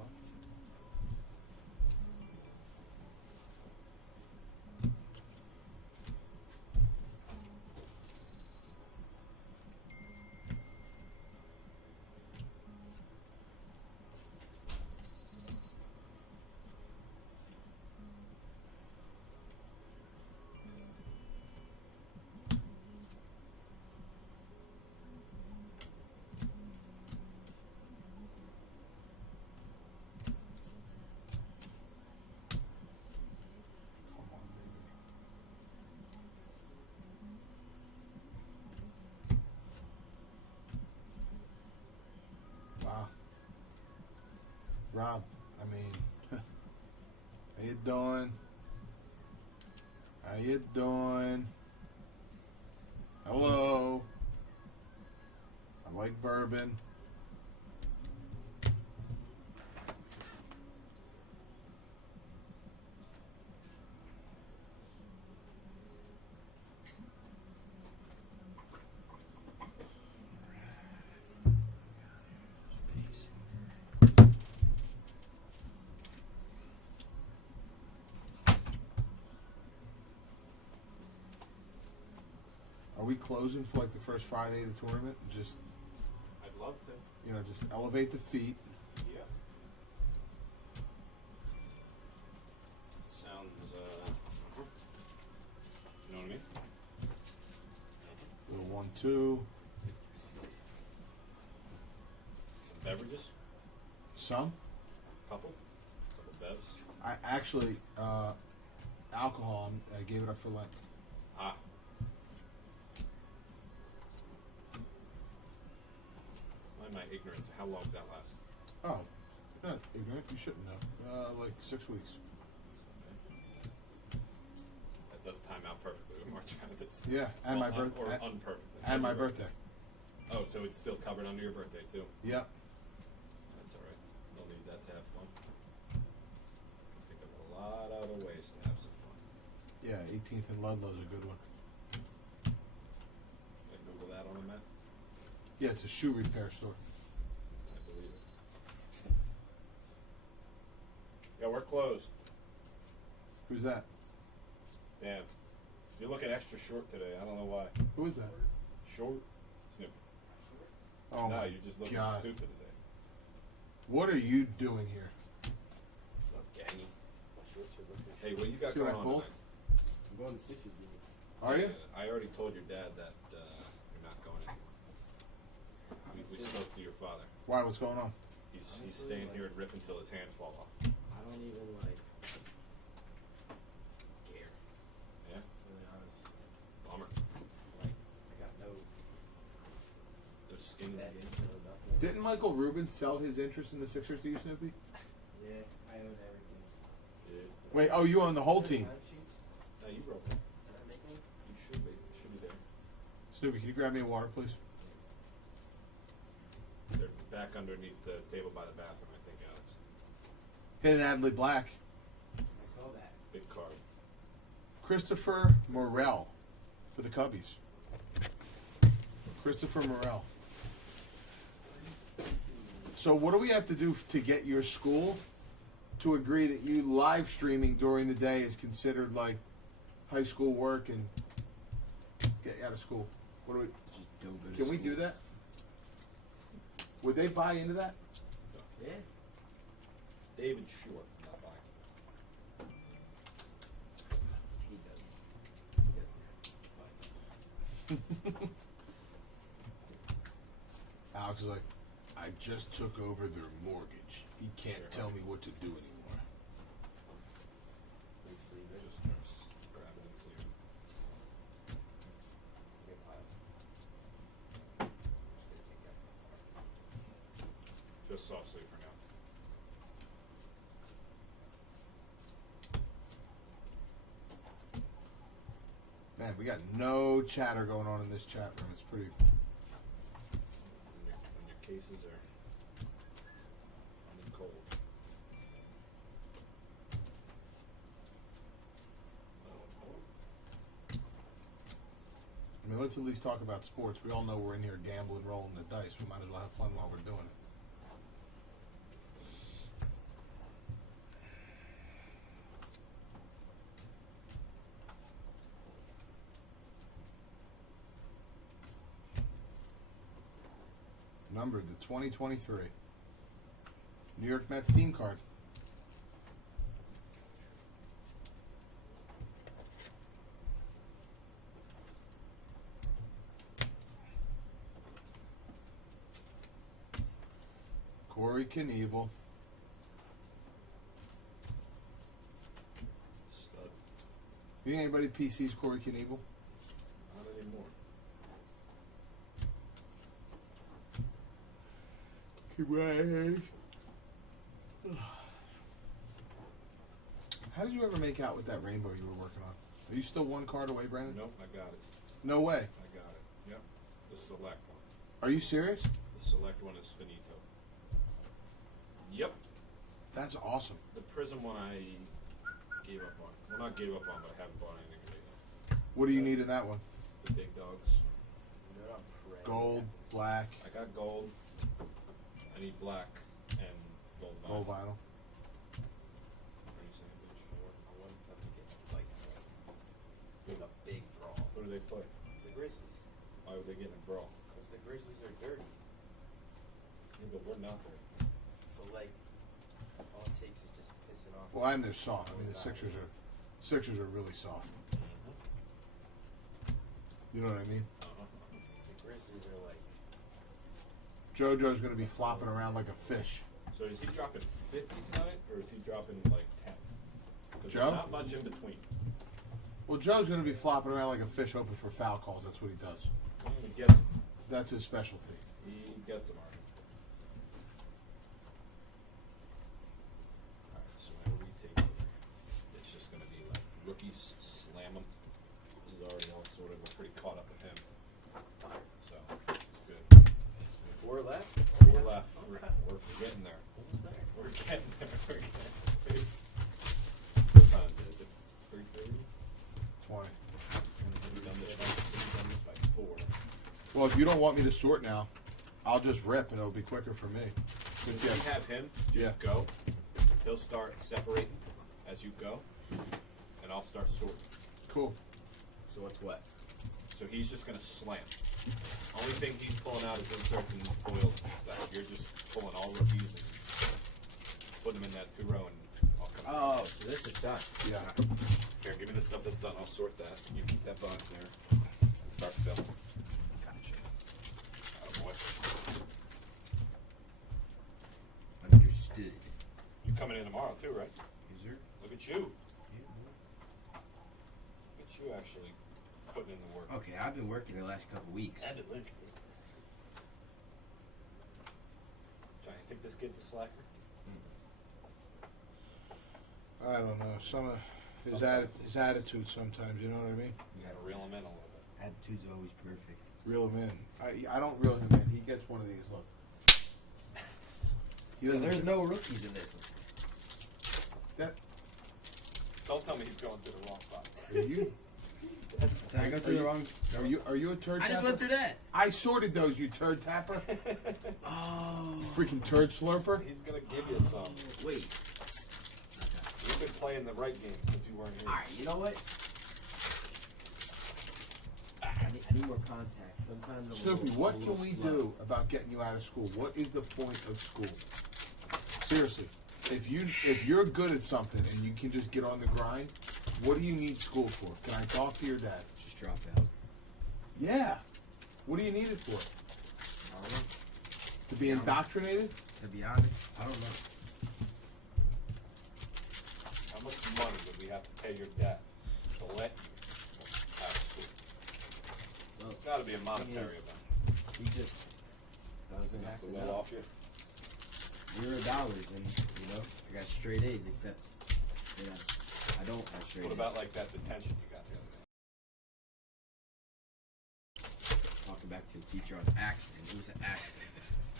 Come on, baby. Wow. Rob, I mean, how you doing? How you doing? Hello. I like bourbon. Are we closing for like the first Friday of the tournament? Just, I'd love to. just elevate the feet. Yeah. Sounds, you know what I mean? Little 1-2. Beverages? Some. Couple bevs. I actually, alcohol, I gave it up for Lent. Ah. My ignorance, how long does that last? Oh, you're not ignorant. You shouldn't know. Like 6 weeks. That does time out perfectly with March Madness. Yeah, and my birthday. Or unperfectly. And my February. birthday. Oh, so it's still covered under your birthday too? Yep. That's alright. They'll need that to have fun. Think of a lot of other ways to have some fun. Yeah, 18th and Ludlow's a good one. I Google that on the map. Yeah, it's a shoe repair store. I believe it. Yeah, we're closed. Who's that? Damn. You're looking extra short today. I don't know why. Who is that? Short? Snoopy. Oh no, my you're just looking God. stupid today. What are you doing here? What's up, Gangy? My shorts are looking. Hey, what you got See going what I on pulled? tonight? I'm going to Sixers game. Are you? I already told your dad that you're not going anymore. We spoke to your father. Why? What's going on? He's Honestly, staying like- here and rip until his hands fall off. I don't even like care. Yeah? Really honest. Bummer. Like I got no No skin in the bets, game. no nothing. Didn't Michael Rubin sell his interest in the Sixers to you, Snoopy? Yeah, I own everything. Dude. Wait, oh, you own the whole team. Timesheets? No, you broke it. Did I make one? You should be. You should be there. Snoopy, can you grab me a water, please? They're back underneath the table by the bathroom, I think, Alex. Hit an Adley Black. I saw that. Big card. Christopher Morel for the Cubbies. Christopher Morel. So what do we have to do to get your school to agree that you live streaming during the day is considered like high school work and get you out of school? What do we? Just don't go to Can we school. do that? Would they buy into that? Yeah. David Short, not buying. He doesn't. He doesn't. Alex is like, I just took over their mortgage. He can't tell me what to do anymore. Just grab it and see. soft sleeve for now. Man, we got no chatter going on in this chat room. It's pretty. When your cases are cold. I mean, let's at least talk about sports. We all know we're in here gambling, rolling the dice. We might as well have fun while we're doing it. Numbered to 2023. New York Mets theme card. Corey Knievel. Stud. You think anybody PC's Corey Knievel? Not anymore. How did you ever make out with that rainbow you were working on? Are you still one card away, Brandon? Nope, I got it. No way. I got it. Yep. The select one. Are you serious? The select one is finito. Yep. That's awesome. The Prism one I gave up on. Well, not gave up on, but I haven't bought anything lately. What do you need in that one? The big dogs. Gold, black, I got gold. I need black and gold vinyl. gold vinyl. Are you saying bitch for? I want them to get like a big brawl. Who do they play? The Grizzlies. Why would they get in a brawl? Because the Grizzlies are dirty. Yeah, but we're not there. But like, all it takes is just pissing off. Well, and they're soft. I mean, the Sixers are really soft. You know what I mean? The Grizzlies are like. JoJo's going to be flopping around like a fish. So is he dropping 50 tonight, or is he dropping like 10? Because Joe? there's not much in between. Well, Joe's going to be flopping around like a fish, hoping for foul calls. That's what he does. He gets them. That's his specialty. He gets them already. Alright, so whenever we take over, it's just going to be like rookies slam them. This is already all sort of, we're pretty caught up with him. So, it's good. 4 left? 4 left. We're getting there. We're getting there. We're getting there. What time is it? 3:30? 20. We've done this by 4. Well, if you don't want me to sort now, I'll just rip and it'll be quicker for me. So But if you have him just Yeah. go, he'll start separating as you go, and I'll start sorting. Cool. So what's what? So he's just going to slam. Only thing he's pulling out is inserts and foils and stuff. You're just pulling all rookies and putting them in that 2 row, and I'll come back. Oh, so this is done. Yeah. Here, give me the stuff that's done. I'll sort that. You keep that box there and start filling. Gotcha. Oh boy. Understood. You coming in tomorrow too, right? Is there? Look at you. Look at you actually putting in the work. Okay, I've been working the last couple weeks. Johnny, you think this kid's a slacker? I don't know. Some of his attitude sometimes, you know what I mean? You gotta reel him in a little bit. Attitude's always perfect. Reel him in. I don't reel him in. He gets one of these. Look. He doesn't. There's no rookies in this one. That. Don't tell me he's going through the wrong box. Are you? Did I go through the wrong? Are you a turd I tapper? just went through that. I sorted those, you turd tapper. Oh. You freaking turd slurper. He's gonna give you some. Wait. You've been playing the right game since you weren't here. Alright, you know what? I need more contacts. Sometimes I'm Snoopy, a what little can we slow. do about getting you out of school? What is the point of school? Seriously, if you're good at something and you can just get on the grind, what do you need school for? Can I talk to your dad? Just drop out. Yeah. What do you need it for? I don't know. To be indoctrinated? To be honest, I don't know. How much money would we have to pay your dad to let you out of school? Well, It's gotta be a monetary is- event. he just doesn't Knock have the to well know. off you. $0, and you know, I got straight A's. Except, you know, I don't have straight What A's. about like that detention you got the other day? Talking back to a teacher on accident. It was an accident.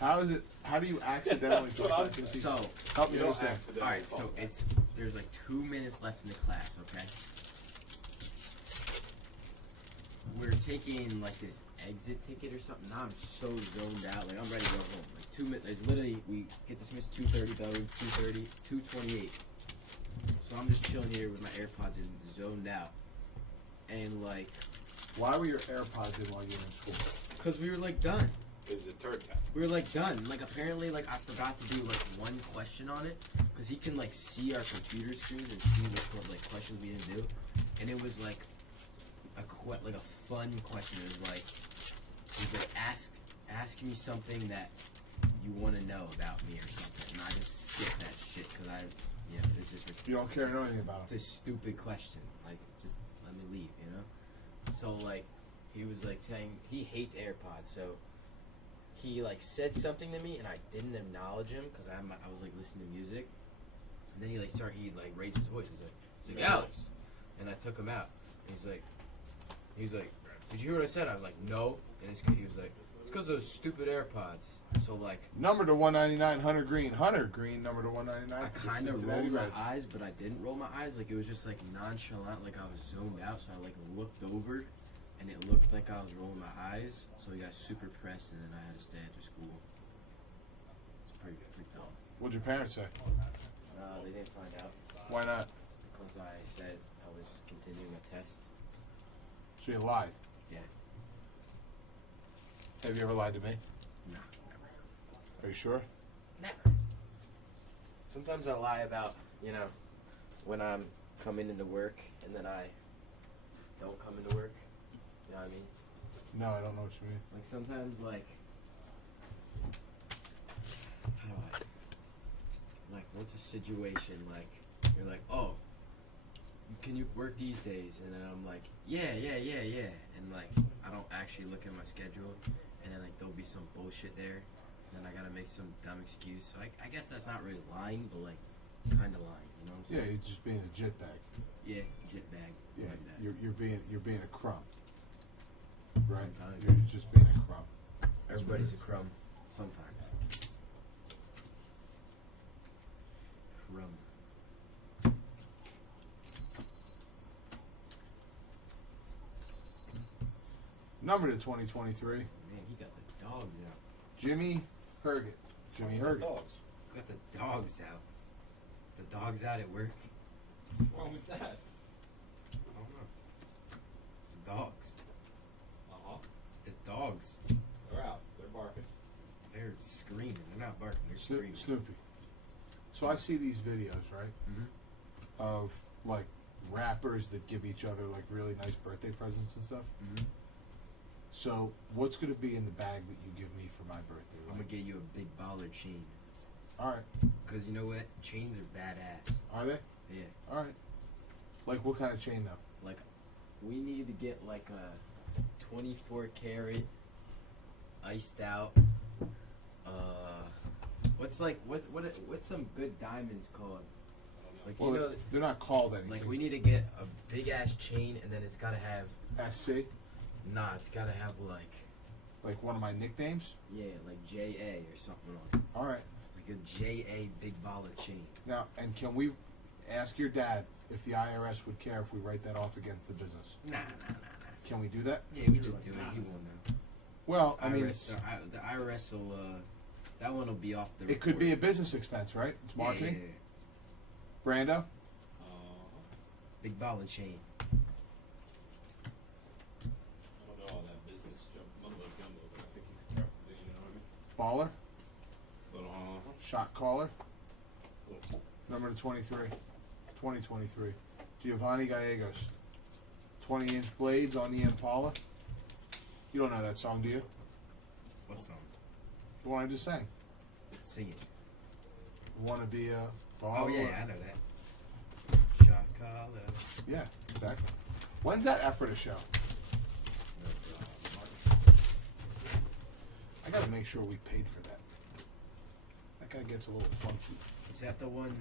How is it? How do you accidentally? That's what I'm saying. So, help me You don't understand. accidentally all right. fall So back. there's like 2 minutes left in the class. Okay. We're taking like this exit ticket or something. Now I'm so zoned out. Like I'm ready to go home. Like 2 minutes. It's literally we get dismissed 2:30. Bell rings 2:30. It's 2:28. So I'm just chilling here with my AirPods and zoned out. And like, Why were your AirPods in while you were in school? cause we were like done. Is it turd tap? We were like done. Like apparently, like I forgot to do like one question on it, cause he can like see our computer screens and see which one like questions we didn't do, and it was like a fun question. It was like ask me something that you want to know about me or something, and I just skipped that shit because it's just You don't care to know anything about it's them. a stupid question. Like just let me leave, you know. So like he was like saying he hates AirPods, so. He like said something to me and I didn't acknowledge him because I was like listening to music, and then he raised his voice. He's like Alex, and I took him out. And he's like, did you hear what I said? I was like, no. And he was like, it's because of those stupid AirPods. So like, Number to 199, Hunter Green. Hunter Green, number to 199. I kind of rolled my eyes, but I didn't roll my eyes. Like it was just like nonchalant, like I was zoned out. So I like looked over. And it looked like I was rolling my eyes, so he got super pressed, and then I had to stay after school. It's pretty dumb. What'd your parents say? They didn't find out Why not? because I said I was continuing a test. So you lied. Yeah. Have you ever lied to me? No, never. Are you sure? Never. Sometimes I lie about, when I'm coming into work, and then I don't come into work. You know what I mean? No, I don't know what you mean. Like sometimes, how do what's a situation like you're like, oh, can you work these days? And then I'm like, yeah, and like I don't actually look at my schedule, and then like there'll be some bullshit there, and then I gotta make some dumb excuse. So I guess that's not really lying, but like kind of lying. You know what I'm Yeah, saying? you're just being a jitbag. Yeah, jit bag. Yeah, Like that. you're being a crumb. Right? Sometimes. You're just being a crumb. Everybody's a crumb. Sometimes. Crumb. Number to 2023, Man, he got the dogs out. Jimmy Herget. Jimmy Herget. Dogs. Got the dogs out. The dogs out at work. What's wrong with that? I don't know. The dogs. Uh-huh. It's dogs. They're out. They're barking. They're screaming. They're not barking. They're screaming. Snoopy. So I see these videos, right, Mhm. of like rappers that give each other like really nice birthday presents and stuff. Mhm. So what's going to be in the bag that you give me for my birthday? I'm gonna get you a big baller chain. All right. Cause you know what? Chains are badass. Are they? Yeah. All right. Like what kind of chain though? Like, we need to get like a 24 karat iced out. What's some good diamonds called? Like Well, you know, they're not called anything. like we need to get a big ass chain, and then it's gotta have it's gotta have like one of my nicknames. like JA or something on it. All right. Like a JA big baller chain. Now, and can we ask your dad if the IRS would care if we write that off against the business? Nah. Can we do that? Yeah, we just do it. He won't know. Well, I mean, IRS, the IRS will. That one will be off the. it could be a report. business expense, right? It's marketing. Yeah. Brando. Big ball and chain. I don't know all that business mumbo jumbo, but I think you can probably, you know what I mean? Baller. Little, Shot caller. little Number 23. 2023. Giovanni Gallegos. 20-inch blades on the Impala. You don't know that song, do you? What song? The one I just sang. Sing it. Want to be a baller? Oh yeah, I know that. Shot caller. Yeah, exactly. When's that effort a show? I gotta make sure we paid for that. That kind of gets a little funky. Is that the one?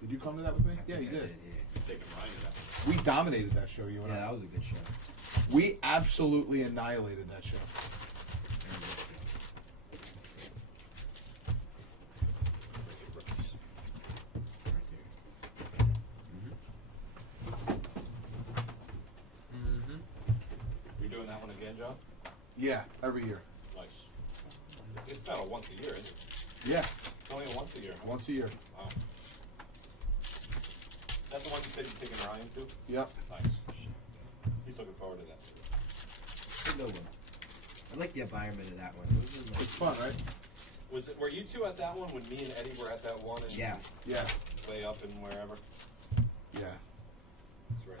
Did you come to that with me? Yeah, you I did. Yeah. Taking Ryan to that one. We dominated that show, you and Yeah, I. that was a good show. We absolutely annihilated that show. Rookies. Mm-hmm. You're doing that one again, John? Yeah, every year. Nice. It's not a once a year, is it? Yeah, It's only a once a year. Huh? once a year. Wow. Is that the one you said you're taking Ryan to? Yep. Nice. He's looking forward to that. Good one. I like the environment of that one. It was like, It's fun, right? Were you two at that one when me and Eddie were at that one? And Yeah. Yeah. Way up and wherever. Yeah. That's right.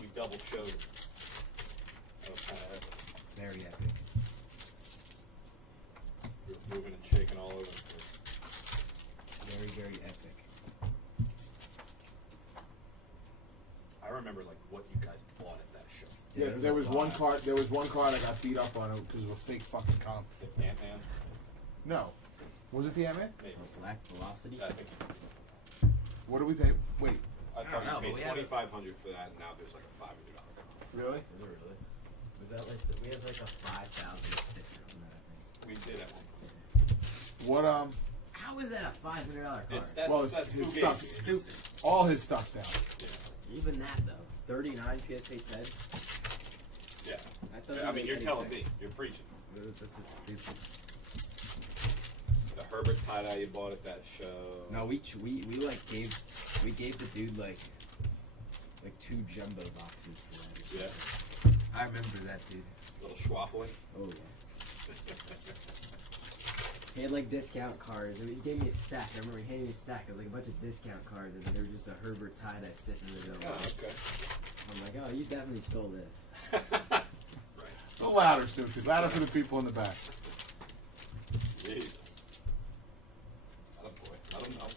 We double showed. That was kind of epic. Very epic. We were moving and shaking all over the place. Very, very epic. I remember like what you guys bought at that show. Yeah, there's there a was lot. one card. There was one card I got beat up on because of a fake fucking comp. The Ant-Man? No, was it the Ant-Man? Maybe. Oh, Black Velocity. I think What do we pay? Wait, I thought know, but you we paid have it. $2,500 for that, and now there's like a $500 comp. really? Is it really? We got like we have like a 5,000 sticker on that. I think. We did at one point. What? How is that a $500 card? That's Well, it's who his gave stuff. it. Stupid. All his stuff's down. Yeah. Even that though. 39 PSA 10. Yeah. That doesn't I mean, make you're any telling sense. me. You're preaching. This is stupid. The Herbert tie-dye you bought at that show. No, we gave the dude like 2 jumbo boxes for that. or Yeah. something. I remember that dude. Little schwaffling. Oh yeah. He had like discount cards. He gave me a stack. I remember he handed me a stack. It was like a bunch of discount cards, and then there was just a Herbert tie-dye sitting in the middle. Oh, okay. I'm like, oh, you definitely stole this. Right. The louder, Snoopy. Louder for the people in the back. Jeez. Attaboy. Let him know.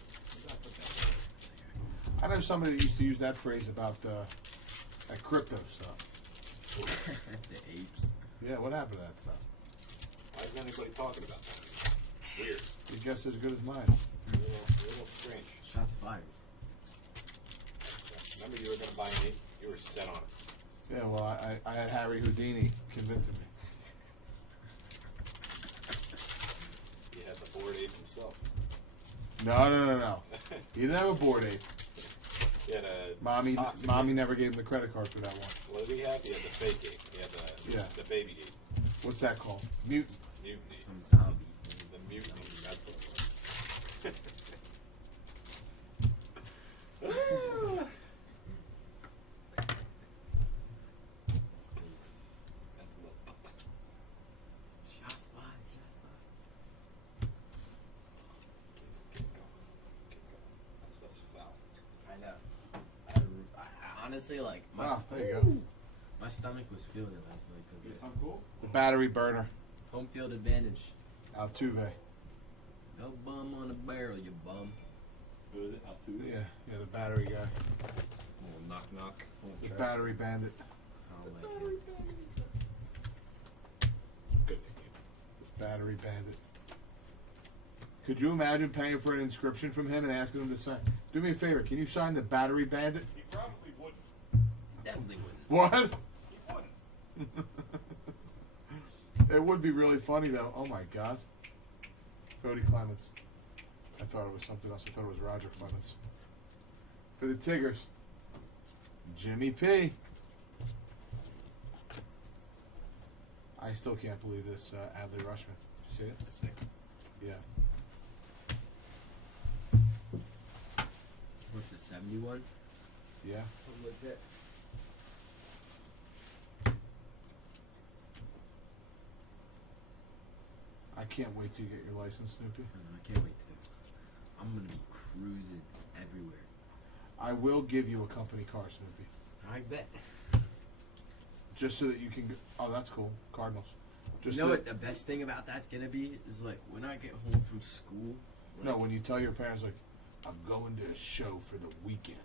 I know somebody that used to use that phrase about that crypto stuff. The apes. Yeah, what happened to that stuff? Why isn't anybody talking about that anymore? Weird. Your guess is as good as mine. A little strange. Shots fired. Remember you were going to buy an 8? You were set on it. Yeah, well, I had Harry Houdini convincing me. He had the board 8 himself. No. He didn't have a board ape. He had a Mommy toxic never gave him the credit card for that one. What did he have? He had the fake 8. He had the baby 8. What's that called? Mutant. Mutiny. Some zombie. The mutiny. That's what it was. That's a little. Shots fired. Keep going. Keep going. That stuff's foul. I know. I honestly, like, There you go. my stomach was feeling it last night. Cause Get some cool. The battery burner. home field advantage. Altuve. No bum on a barrel, you bum. Who is it? Altuve? Yeah, the battery guy. Little knock. The battery bandit. I don't like it. Good nickname. Battery bandit. Could you imagine paying for an inscription from him and asking him to sign? Do me a favor, can you sign the battery bandit? He probably wouldn't. Definitely wouldn't. What? He wouldn't. It would be really funny though. Oh my God. Cody Clemens. I thought it was something else. I thought it was Roger Clemens. For the Tigers, Jimmy P. I still can't believe this Adley Rutschman. Did you see it? Sick. Yeah. What's it, 71? Yeah. Something like that. I can't wait till you get your license, Snoopy. I can't wait to. I'm gonna be cruising everywhere. I will give you a company car, Snoopy. I bet. Just so that you can. Oh, that's cool. Cardinals. Just You know so what the best thing about that's gonna be is like when I get home from school. No, like, when you tell your parents like, I'm going to a show for the weekend.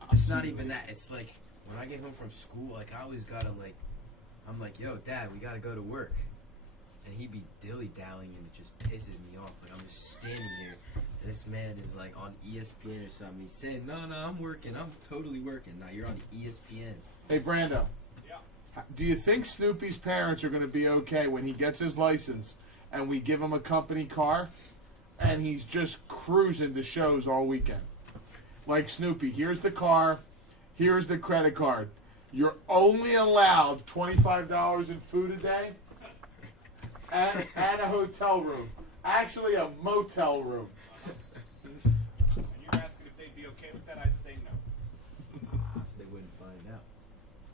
I'll it's see not you even later." that. It's like when I get home from school, like I always gotta like, I'm like, yo, Dad, we gotta go to work. and he'd be dilly-dallying, and it just pisses me off. Like, I'm just standing here, and this man is, like, on ESPN or something. He's saying, no, I'm working. I'm totally working. Now you're on ESPN. Hey, Brando. Yeah. Do you think Snoopy's parents are going to be okay when he gets his license and we give him a company car and he's just cruising to shows all weekend? Like, Snoopy, here's the car, here's the credit card. You're only allowed $25 in food a day and a hotel room. Actually, a motel room. And you're asking if they'd be okay with that? I'd say no. They wouldn't find out.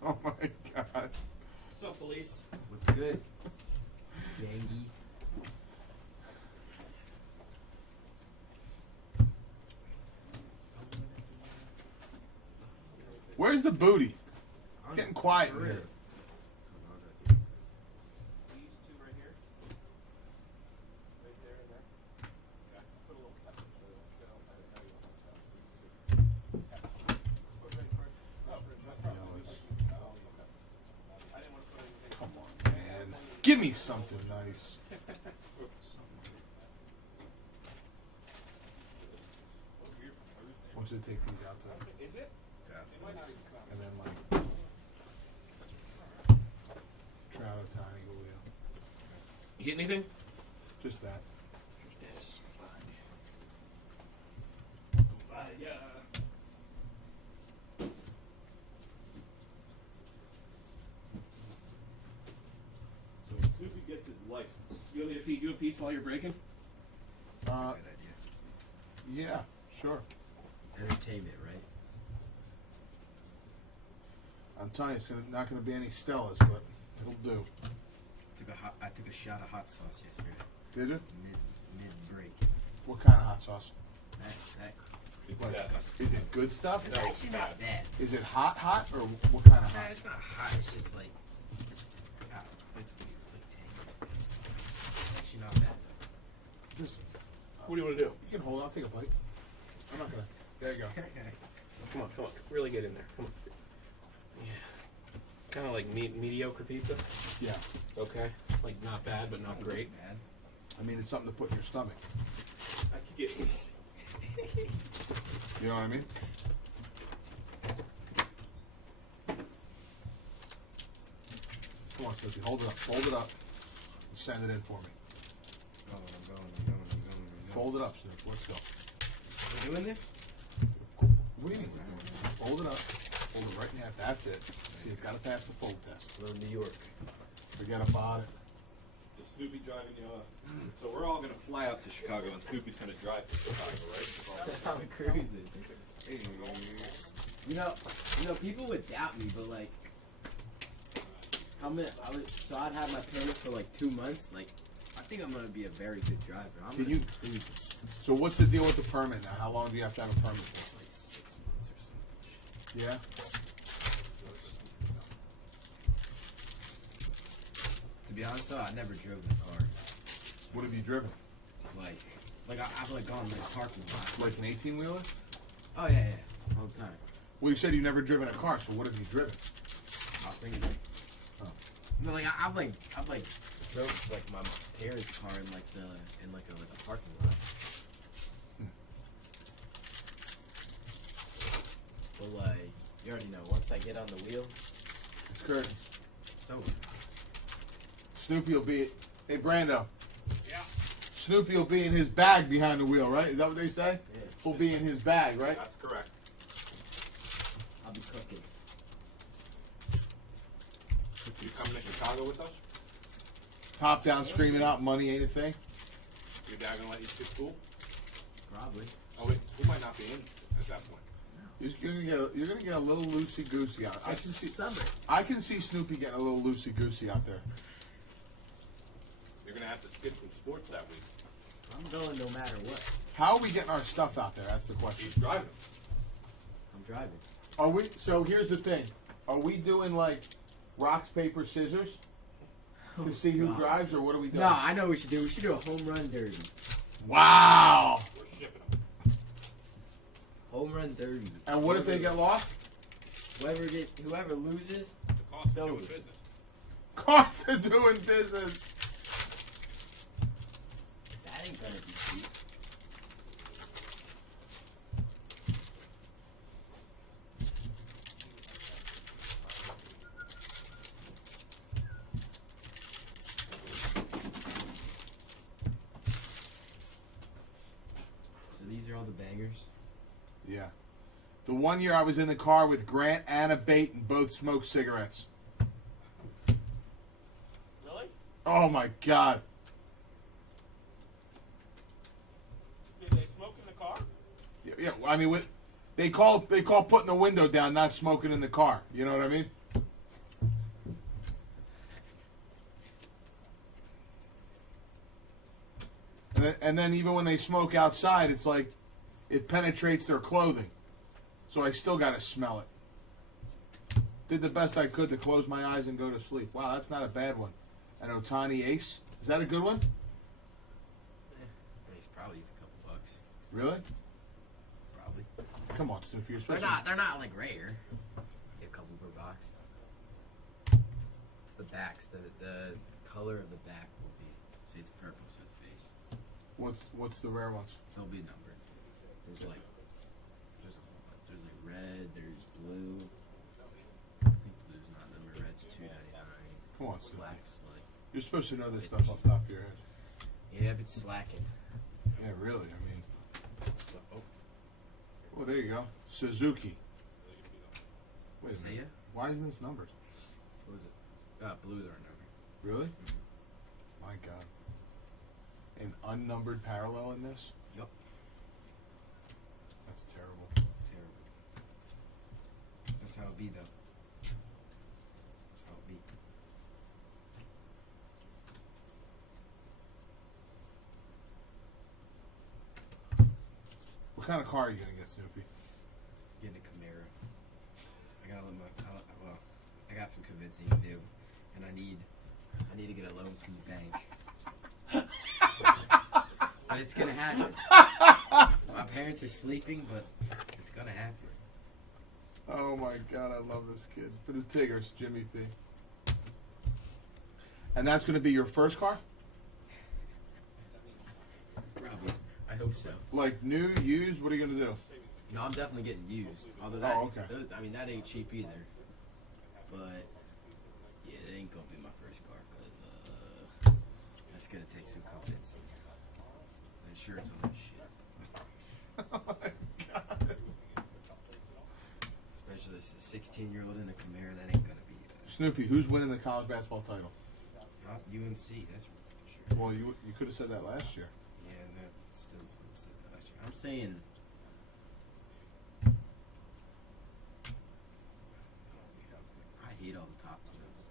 Oh, my God. What's up, police? What's good? Gangy. Where's the booty? It's getting quiet in For here. real. These two right here. Right there and there. Yeah, put a little touch into it. I know you want that. Put it right first. Oh, no problem. I didn't want to put anything. Come on, man. Give me something nice. I want you to take these out there. Is it? It might not even come. And then, like, Trout, Tiny, Julio. You get anything? Just that. Yes. So when Snoopy gets his license, you want me to feed you a piece while you're breaking? That's Uh, a good idea. Yeah, sure. Entertainment, right? I'm telling you, it's not going to be any Stellas, but it'll do. I took a shot of hot sauce yesterday. Did you? Mid break. What kind of hot sauce? That It's What? that. Is it good stuff? it's actually not bad. Is it hot, or what kind of Nah, hot? it's not hot. It's just like I don't know, it's weird. It's like tangy. It's actually not bad. Just, What do you want to do? you can hold on, take a bite. I'm not going to. There you go. Come on. Really get in there. Come on. Yeah. Kind of like mediocre pizza. Yeah. It's okay. Like not bad, but not great. Bad. I mean, it's something to put in your stomach. I could get. You know what I mean? Come on, Snoopy. Hold it up. Fold it up. And send it in for me. I'm going. Fold it up, Snoop. Let's go. We're doing this? What do you mean we're doing it? Fold it up. Fold it right in half. That's it. See, it's got to pass the fold test. Little New York. Forget about it. Is Snoopy driving you? So we're all gonna fly out to Chicago, and Snoopy's gonna drive to Chicago, right? I'm crazy. You know, people would doubt me, but like, so I'd have my permit for like 2 months. Like, I think I'm gonna be a very good driver. Can you? So what's the deal with the permit now? How long do you have to have a permit for? It's like 6 months or something. Yeah. To be honest though, I never drove in a car. What have you driven? I've like gone in the parking lot. Like an 18-wheeler? Oh yeah, all the time. Well, you said you've never driven a car, so what have you driven? I'll bring it. Oh. No, like I've drove like my parents' car in like a parking lot. But like, you already know. Once I get on the wheel, It's curtain. it's over. Snoopy will be. Hey, Brando. Yeah. Snoopy will be in his bag behind the wheel, right? Is that what they say? Yeah. Will be in his bag, right? That's correct. I'll be cooking. You coming to Chicago with us? Top down, screaming out, money ain't a thing. Your dad gonna let you skip school? Probably. Oh wait, who might not be in at that point? You're gonna get a little loosey goosey out. Summer. I can see Snoopy getting a little loosey goosey out there. You're gonna have to skip some sports that week. I'm going no matter what. How are we getting our stuff out there? That's the question. He's driving. I'm driving. Are we? So here's the thing. Are we doing like rocks, paper, scissors to see who God. drives, or what are we doing? No, I know what we should do. We should do a home run derby. Wow. We're shipping them. Home run derby. And what if they get lost? Whoever loses, The cost of doing So- business. Cost of doing business. That ain't gonna be cheap. So these are all the bangers. Yeah. The one year I was in the car with Grant and a bait and both smoked cigarettes. Really? Oh my God. Did they smoke in the car? Yeah, I mean, they call putting the window down, not smoking in the car. You know what I mean? And then even when they smoke outside, it's like it penetrates their clothing. So I still got to smell it. Did the best I could to close my eyes and go to sleep. Wow, that's not a bad one. An Otani Ace. Is that a good one? It's probably a couple bucks. Really? Probably. Come on, Snoopy. You're supposed They're not like rare. Get a couple per box. It's the backs. The color of the back will be. See, it's purple, so it's face. What's the rare ones? They'll be numbered. There's like red. There's blue. I think blue's not numbered. Red's $2.99. Come on, Snoopy. Black's like. You're supposed to know this stuff off the top of your head. Yeah, but it's slacking. Yeah, really. I mean, So, oh, well, there you go. Suzuki. Wait a See minute. ya? Why isn't this numbered? what was it? Blues aren't numbered. Really? My God. An unnumbered parallel in this? Yep. That's terrible. Terrible. That's how it be, though. That's how it be. What kind of car are you going to get, Snoopy? Getting a Camaro. I got some convincing to do, and I need to get a loan from the bank. But it's gonna happen. My parents are sleeping, but it's gonna happen. Oh my God, I love this kid. For the Tigers, Jimmy P. And that's going to be your first car? Probably. I hope so. Like new, used? What are you going to do? No, I'm definitely getting used. Although that, Oh, okay. that ain't cheap either. But yeah, it ain't gonna be my first car because that's gonna take some convincing. The insurance on that shit. Oh my God. Especially this 16-year-old in a Camaro, that ain't gonna be. Snoopy, who's winning the college basketball title? Not UNC, that's for sure. Well, you could have said that last year. Yeah, that still said that last year. I'm saying. I hate all the top teams.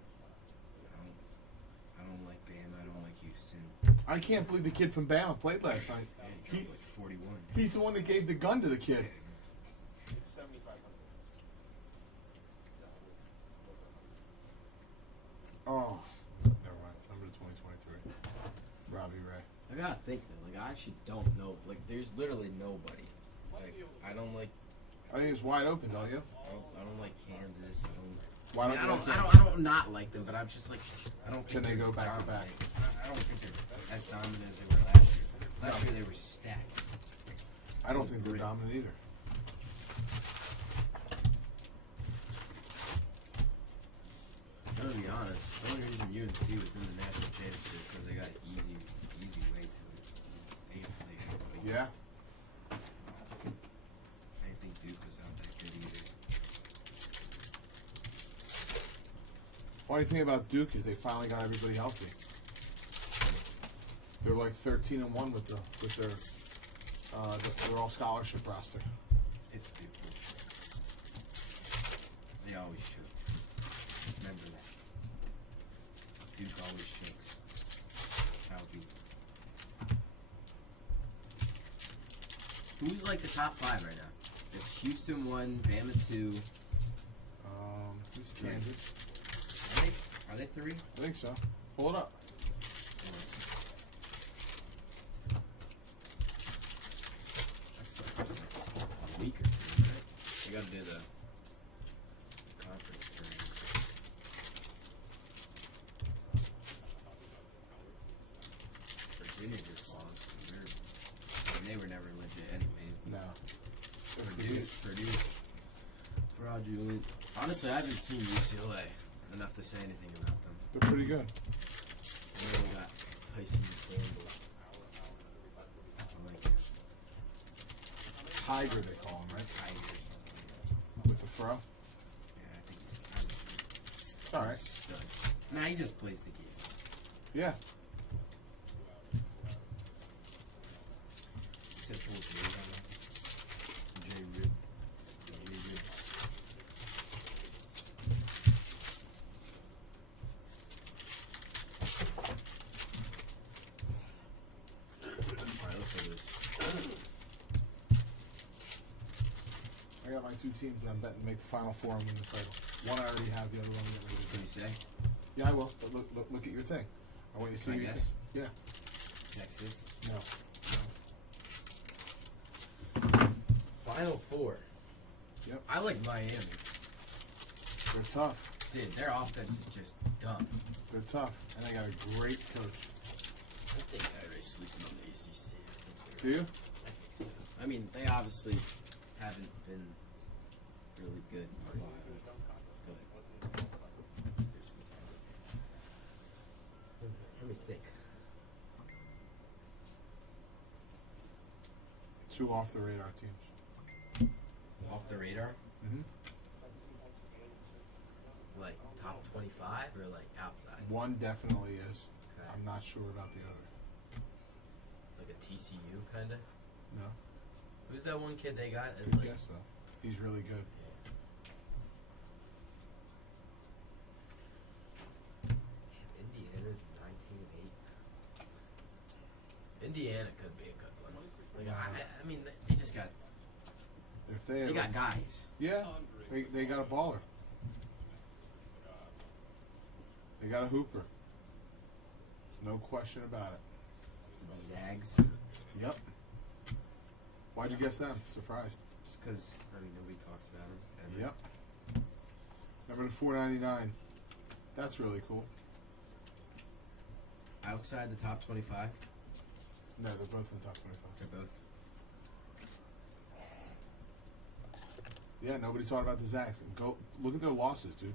I don't like Bam. I don't like Houston. I can't believe the kid from Bama played last night. Yeah, he dropped like 41. He's the one that gave the gun to the kid. It's 7,500. Oh, never mind. Number 2023. Robbie Ray. I gotta think though. Like I actually don't know. Like there's literally nobody. Like I don't like. I think it's wide open, don't you? I don't like Kansas. Why I don't you? don't not like them, but I'm just like I don't. Can think they they're go back to back? dominant. I don't think they're as dominant as they were last year. Last year they were stacked. I don't think they're dominant either. I'm gonna be honest. The only reason UNC was in the national championship because they got an easy way to it. They didn't play anybody. Yeah. I didn't think Duke was out that good either. Funny thing about Duke is they finally got everybody healthy. They're like 13-1 with their all scholarship roster. It's Duke. They always choke. Remember that. Duke always chokes. That's how it be. Who's like the top 5 right now? It's Houston 1, Bama 2. Who's Kansas? Are they 3? I think so. Pull it up. That's like a week or 2, right? They gotta do the conference tournament. Virginia just lost. Honestly, I haven't seen UCLA enough to say anything about them. They're pretty good. I know we got Tyson Campbell. I like him. Tiger, they call him, right? Tiger or something. With the fro. Yeah, I think he's All right. stud. Nah, he just plays the game. Yeah. Except for Jay Ridd. Jay Ridd. Alright, let's do this. I got my two teams that I'm betting make the Final Four and win the title. One I already have, the other one I'm getting ready to Can do. you say? Yeah, I will. But look at your thing. I want you to see Can I your guess? thing. Yeah. Texas. No. Final Four. Yep. I like Miami. They're tough. Dude, their offense is just dumb. They're tough. And they got a great coach. I think I already sleeping on the ACC. Do you? I think so. I mean, they obviously haven't been really good. But there's some talent. Let me think. Two off the radar teams. Off the radar? Mm-hmm. Like top 25 or like outside? One definitely is. Okay. I'm not sure about the other. Like a TCU kind of? No. Who's that one kid they got? As Good like, guess though. He's really good. Indiana's 19-8. Indiana could be a good one. Like, I mean, they just got If they they got guys. Yeah, they got a baller. They got a hooper. No question about it. Zags. Yep. Why'd you guess them? Surprised. Just because I mean nobody talks about them. Ever. Yep. Remember the 499? That's really cool. Outside the top 25, No, they're both in the top 25. they're both. Yeah, nobody talked about the Zags. Go look at their losses, dude.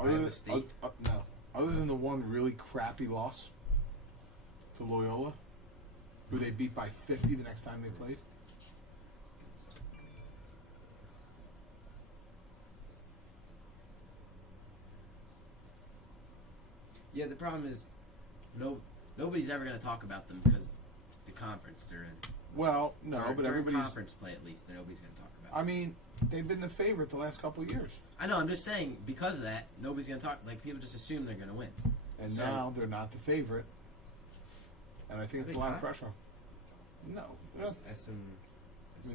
Iowa State? No. Other than the one really crappy loss to Loyola, who they beat by 50 the next time they played. Yeah, the problem is, nobody's ever going to talk about them because the conference they're in. Well, no, Or but during everybody's. conference play at least, nobody's going to talk about. I mean, they've been the favorite the last couple of years, I know. I'm just saying because of that, nobody's going to talk. Like people just assume they're going to win. and So- now they're not the favorite. And I think it's a Are they lot of not? pressure. No, no. SMU or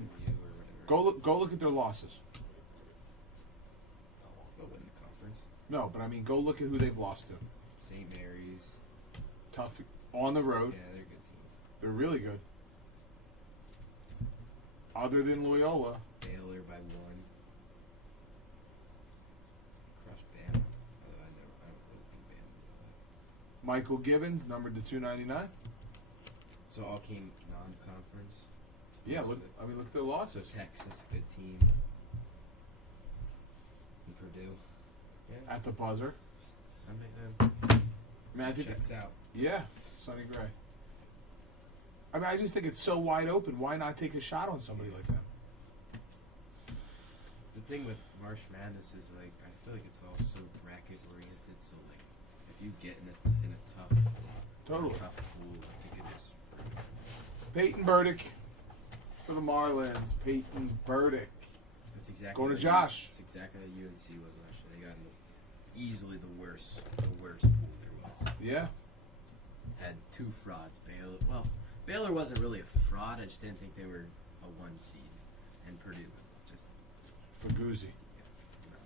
whatever. Go look at their losses. They'll win the conference. No, but I mean, go look at who they've lost to. St. Mary's. Tough on the road. Yeah, they're a good team. They're really good. Other than Loyola, Baylor by 1. Crushed Bama. Although I don't really think Bama. Michael Gibbons numbered to 299. So all came non-conference. Yeah, So look. the- I mean, look at their So losses. Texas, good team. And Purdue. Yeah. At the buzzer. I mean, I mean, I think. checks out. Yeah, Sonny Gray. I mean, I just think it's so wide open. Why not take a shot on somebody like that? The thing with March Madness is like I feel like it's all so bracket oriented. So like if you get in a tough Totally. tough pool, I think it is. Peyton Burdick for the Marlins. Peyton Burdick. That's exactly Going to what Josh. That's exactly what UNC was last year. They got in easily the worst pool there was. Yeah. Had 2 frauds. Baylor wasn't really a fraud. I just didn't think they were a 1 seed, and Purdue was just For Guzzi. no.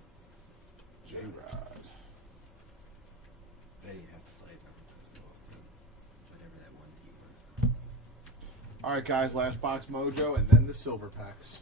J-Rod. They didn't have to play them because they lost to whatever that one team was. All right, guys. Last box mojo, and then the silver packs.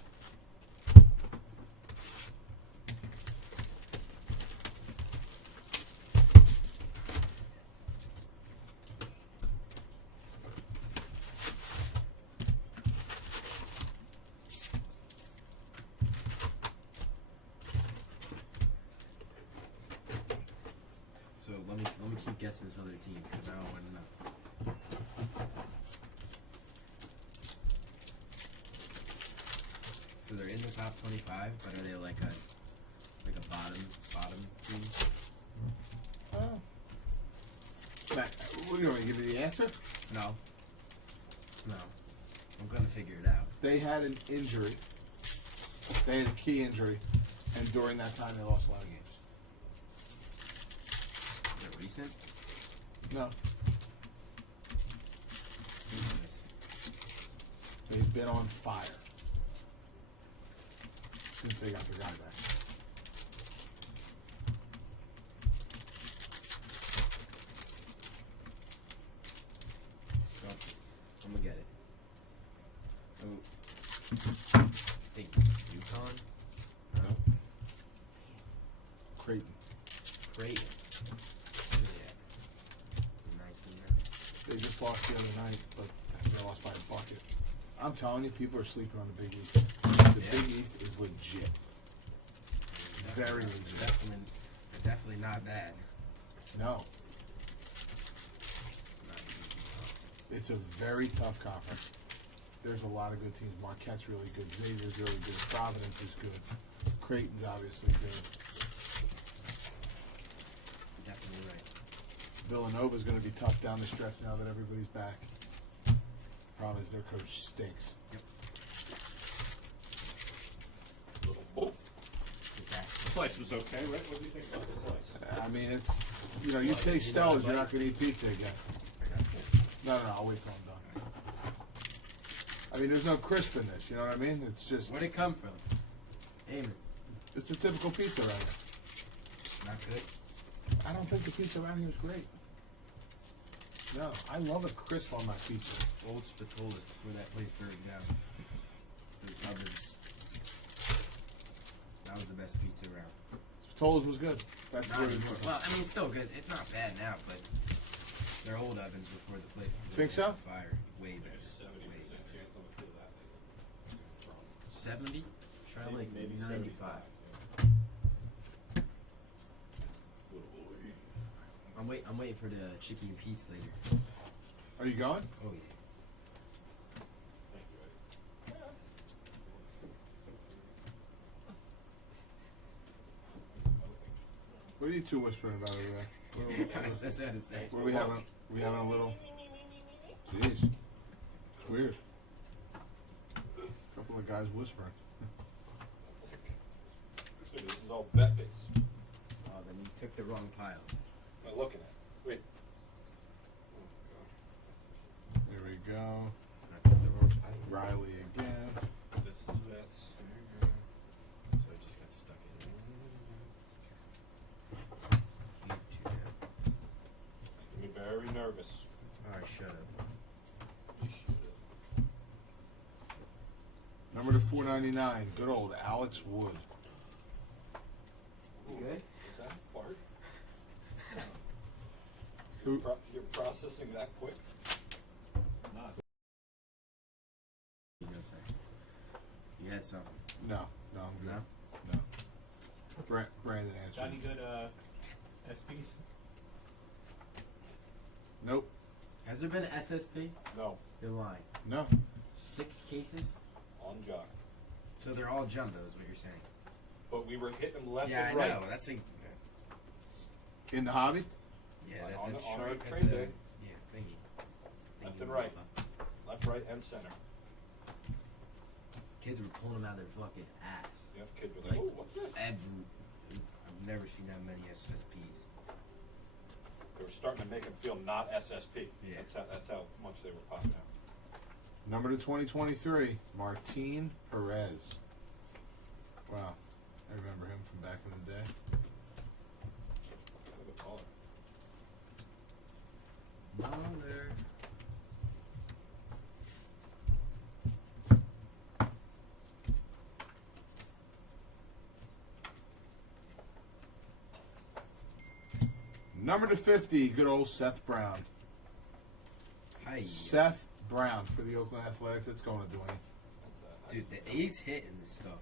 Let me keep guessing this other team because I don't want to know. So they're in the top 25, but are they like a bottom team? Matt, what do you want me to give you the answer? No. No. I'm gonna figure it out. They had an injury. They had a key injury, and during that time they lost a lot of games. Is it recent? No. They've been on fire since they got their guy back. Something. I'm gonna get it. Oh. I think UConn? No. Creighton. Creighton. Where they at? 19 now. They just lost the other night, but they lost by a bucket. I'm telling you, people are sleeping on the Big East. The Yeah. Big East is legit. Very legit. Definitely not bad. No, It's not an easy conference. it's a very tough conference. There's a lot of good teams. Marquette's really good. Xavier's really good. Providence is good. Creighton's obviously good. Definitely right. Villanova's going to be tough down the stretch now that everybody's back. Problem is their coach stinks. Disaster. Slice was okay, right? What do you think about the slice? I mean, it's, you know, you take Stella's, you're not going to eat pizza again. No, I'll wait till I'm done. I mean, there's no crisp in this, you know what I mean? It's just, Where'd it come from? Amen. it's a typical pizza around here. Not good. I don't think the pizza around here is great. No, I love a crisp on my pizza. Old Spatolas before that place burned down. Those ovens. That was the best pizza around. Spatola's was good. That's Not where it anymore. was. Well, I mean, it's still good. It's not bad now, but they're old ovens before the place. Think so? Fire. Way better. Way better. chance on the field that day. 70? Try like maybe 95. I'm waiting for the Chicky and Pete's later. Are you going? Oh yeah. Thank you, Eddie. What are you two whispering about over there? That's what it says. What are we having? We having a little? Jeez, it's weird. A couple of guys whispering. This is all bet base. Oh, then you took the wrong pile. Am I looking at? Wait. There we go. I took the wrong pile. Riley again. This is bets. So I just got stuck in it. Can't do that. Making me very nervous. Alright, shut up. You should. Number to 499. Good old Alex Wood. good? Is that a fart? Who? You're processing that quick? What you gonna say? You had something. No, I'm good. No? No. Brandon Got any answered. good SPs? Nope. Has there been SSP? No. You're lying. No. 6 cases? On jock. So they're all jumbo is what you're saying. But we were hitting them left Yeah, and I right. know. That's a, In the hobby? yeah, Like that, on that's the- on our right at trade the- day. Yeah, thingy. Left Thingy and right. mother. Left, right, and center. Kids were pulling them out of their fucking ass. The other kid was like, Like, oh, what's this? I've never seen that many SSPs. They were starting to make them feel not SSP. Yeah. That's how much they were popping out. Number to 2023. Martin Perez. Wow. I remember him from back in the day. Look at Paul. Mother. Number to 50. Good old Seth Brown. Hi. Seth Brown for the Oakland Athletics. It's going to Dwayne. That's Dude, the A's hitting this stuff.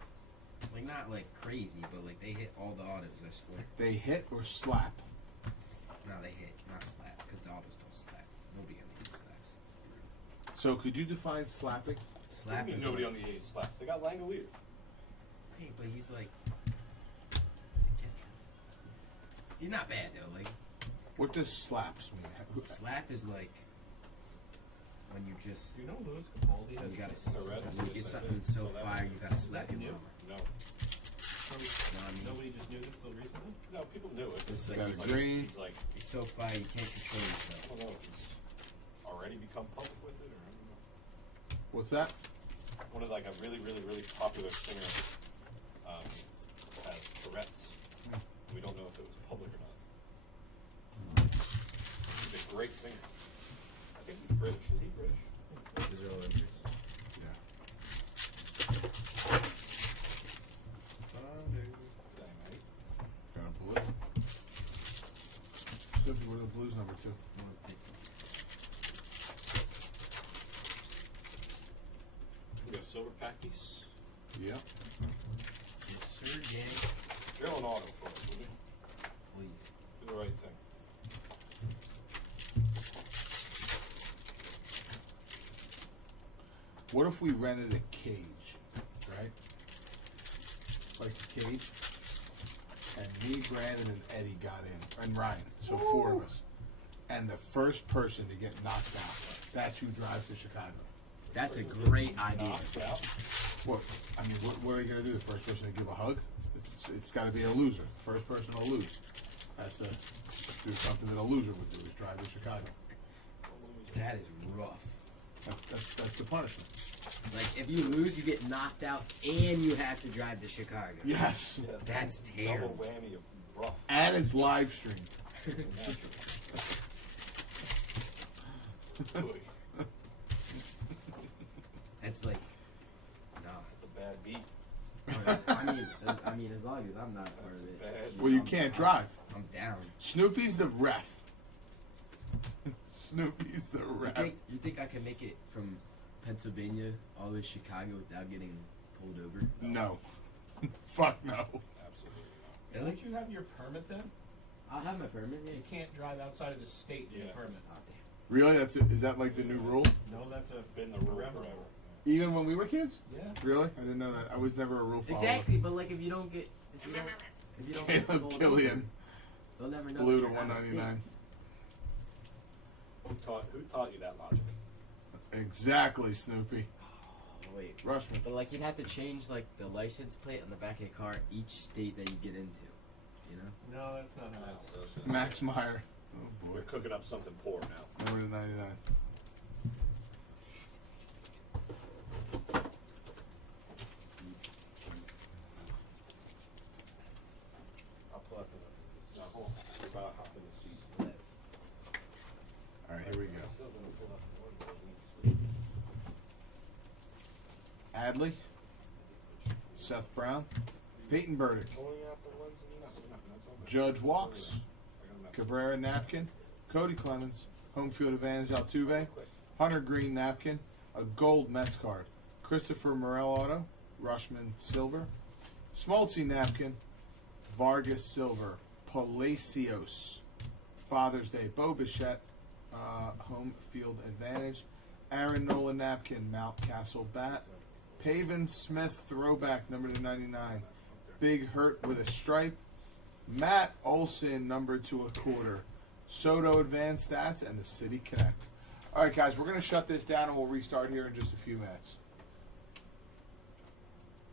Like, not like crazy, but like they hit all the autos, I swear. They hit or slap. No, they hit, not slap, because the autos don't slap. Nobody on the A's slaps. So could you define slapping? Slap is Nobody like, on the A's slaps. They got Langolier. okay, but he's like, he's a catcher. He's not bad though. Like What does slaps mean? slap is like when you just You know Louis Capaldi has you gotta Red. when you get something so So that- fire you gotta Is slap that your new? mama. No. Nobody just knew this till recently? No, people knew it. It's Got like a green. He's like, It's so fire you can't control I yourself. don't know if he's already become public with it, or I don't know. What's that? One of like a really, really, really popular singer has Tourette's. We don't know if it was public or not. He's a great singer. I think he's British. Is he British? These are all injuries. Yeah. Dang, right? Got a blue. Snoopy, where the blues number 2? We got a silver pack piece. Yeah. Yes, sir, gang. Drill an auto for us, will you? Please. Do the right thing. What if we rented a cage, right? Like a cage, and me, Brandon, and Eddie got in, and Ryan, so 4 of us. And the first person to get knocked out, that's who drives to Chicago. That's a great idea. Knocked out. What? I mean, what are you gonna do? The first person to give a hug? It's got to be a loser. The first person to lose has to do something that a loser would do, is drive to Chicago. That is rough. That's the punishment. Like if you lose, you get knocked out, and you have to drive to Chicago. Yes. Yeah, That's double terrible. whammy of rough. And it's live streamed. Boy, That's like, no. that's a bad beat. I mean, as long as I'm not part That's of a it. bad Well, you I'm- can't drive. I'm down. Snoopy's the ref. Snoopy's the ref. You think I can make it from Pennsylvania all the way to Chicago without getting pulled over? No. Fuck no. Absolutely not. Really? Don't you have your permit then? I'll have my permit. Yeah. You can't drive outside of the state with Yeah. a permit. Oh, damn. Really? That's it? Is that like the new rule? No, that's Been the rule forever. forever. Even when we were kids? Yeah. Really? I didn't know that. I was never a rule follower. Exactly, but like if you don't get get Caleb pulled over, Killian, they'll never know. blue that to you're out of state. 199. Who taught you that logic? Exactly, Snoopy. Oh, wait, Rutschman. but like you'd have to change like the license plate on the back of your car each state that you get into. You know? No, that's not how that's. Max Meyer. Oh boy. We're cooking up something poor now. Number to 99. I'll pull up the. No, hold on. We're about to hop in the seat. Alright, here we go. Still gonna pull up the one. Adley. Seth Brown. Peyton Burdick. Judge Walks. Cabrera Napkin. Cody Clemens. Home field advantage Altuve. Hunter Green Napkin. A gold Mets card. Christopher Morel Auto. Rutschman Silver. Smoltzy Napkin. Vargas Silver. Palacios. Father's Day. Bo Bichette. Home field advantage. Aaron Nola Napkin. Mountcastle Bat. Pavin Smith Throwback number to 99. Big Hurt with a stripe. Matt Olson number to a quarter. Soto Advanced Stats and the City Connect. All right, guys, we're going to shut this down and we'll restart here in just a few minutes.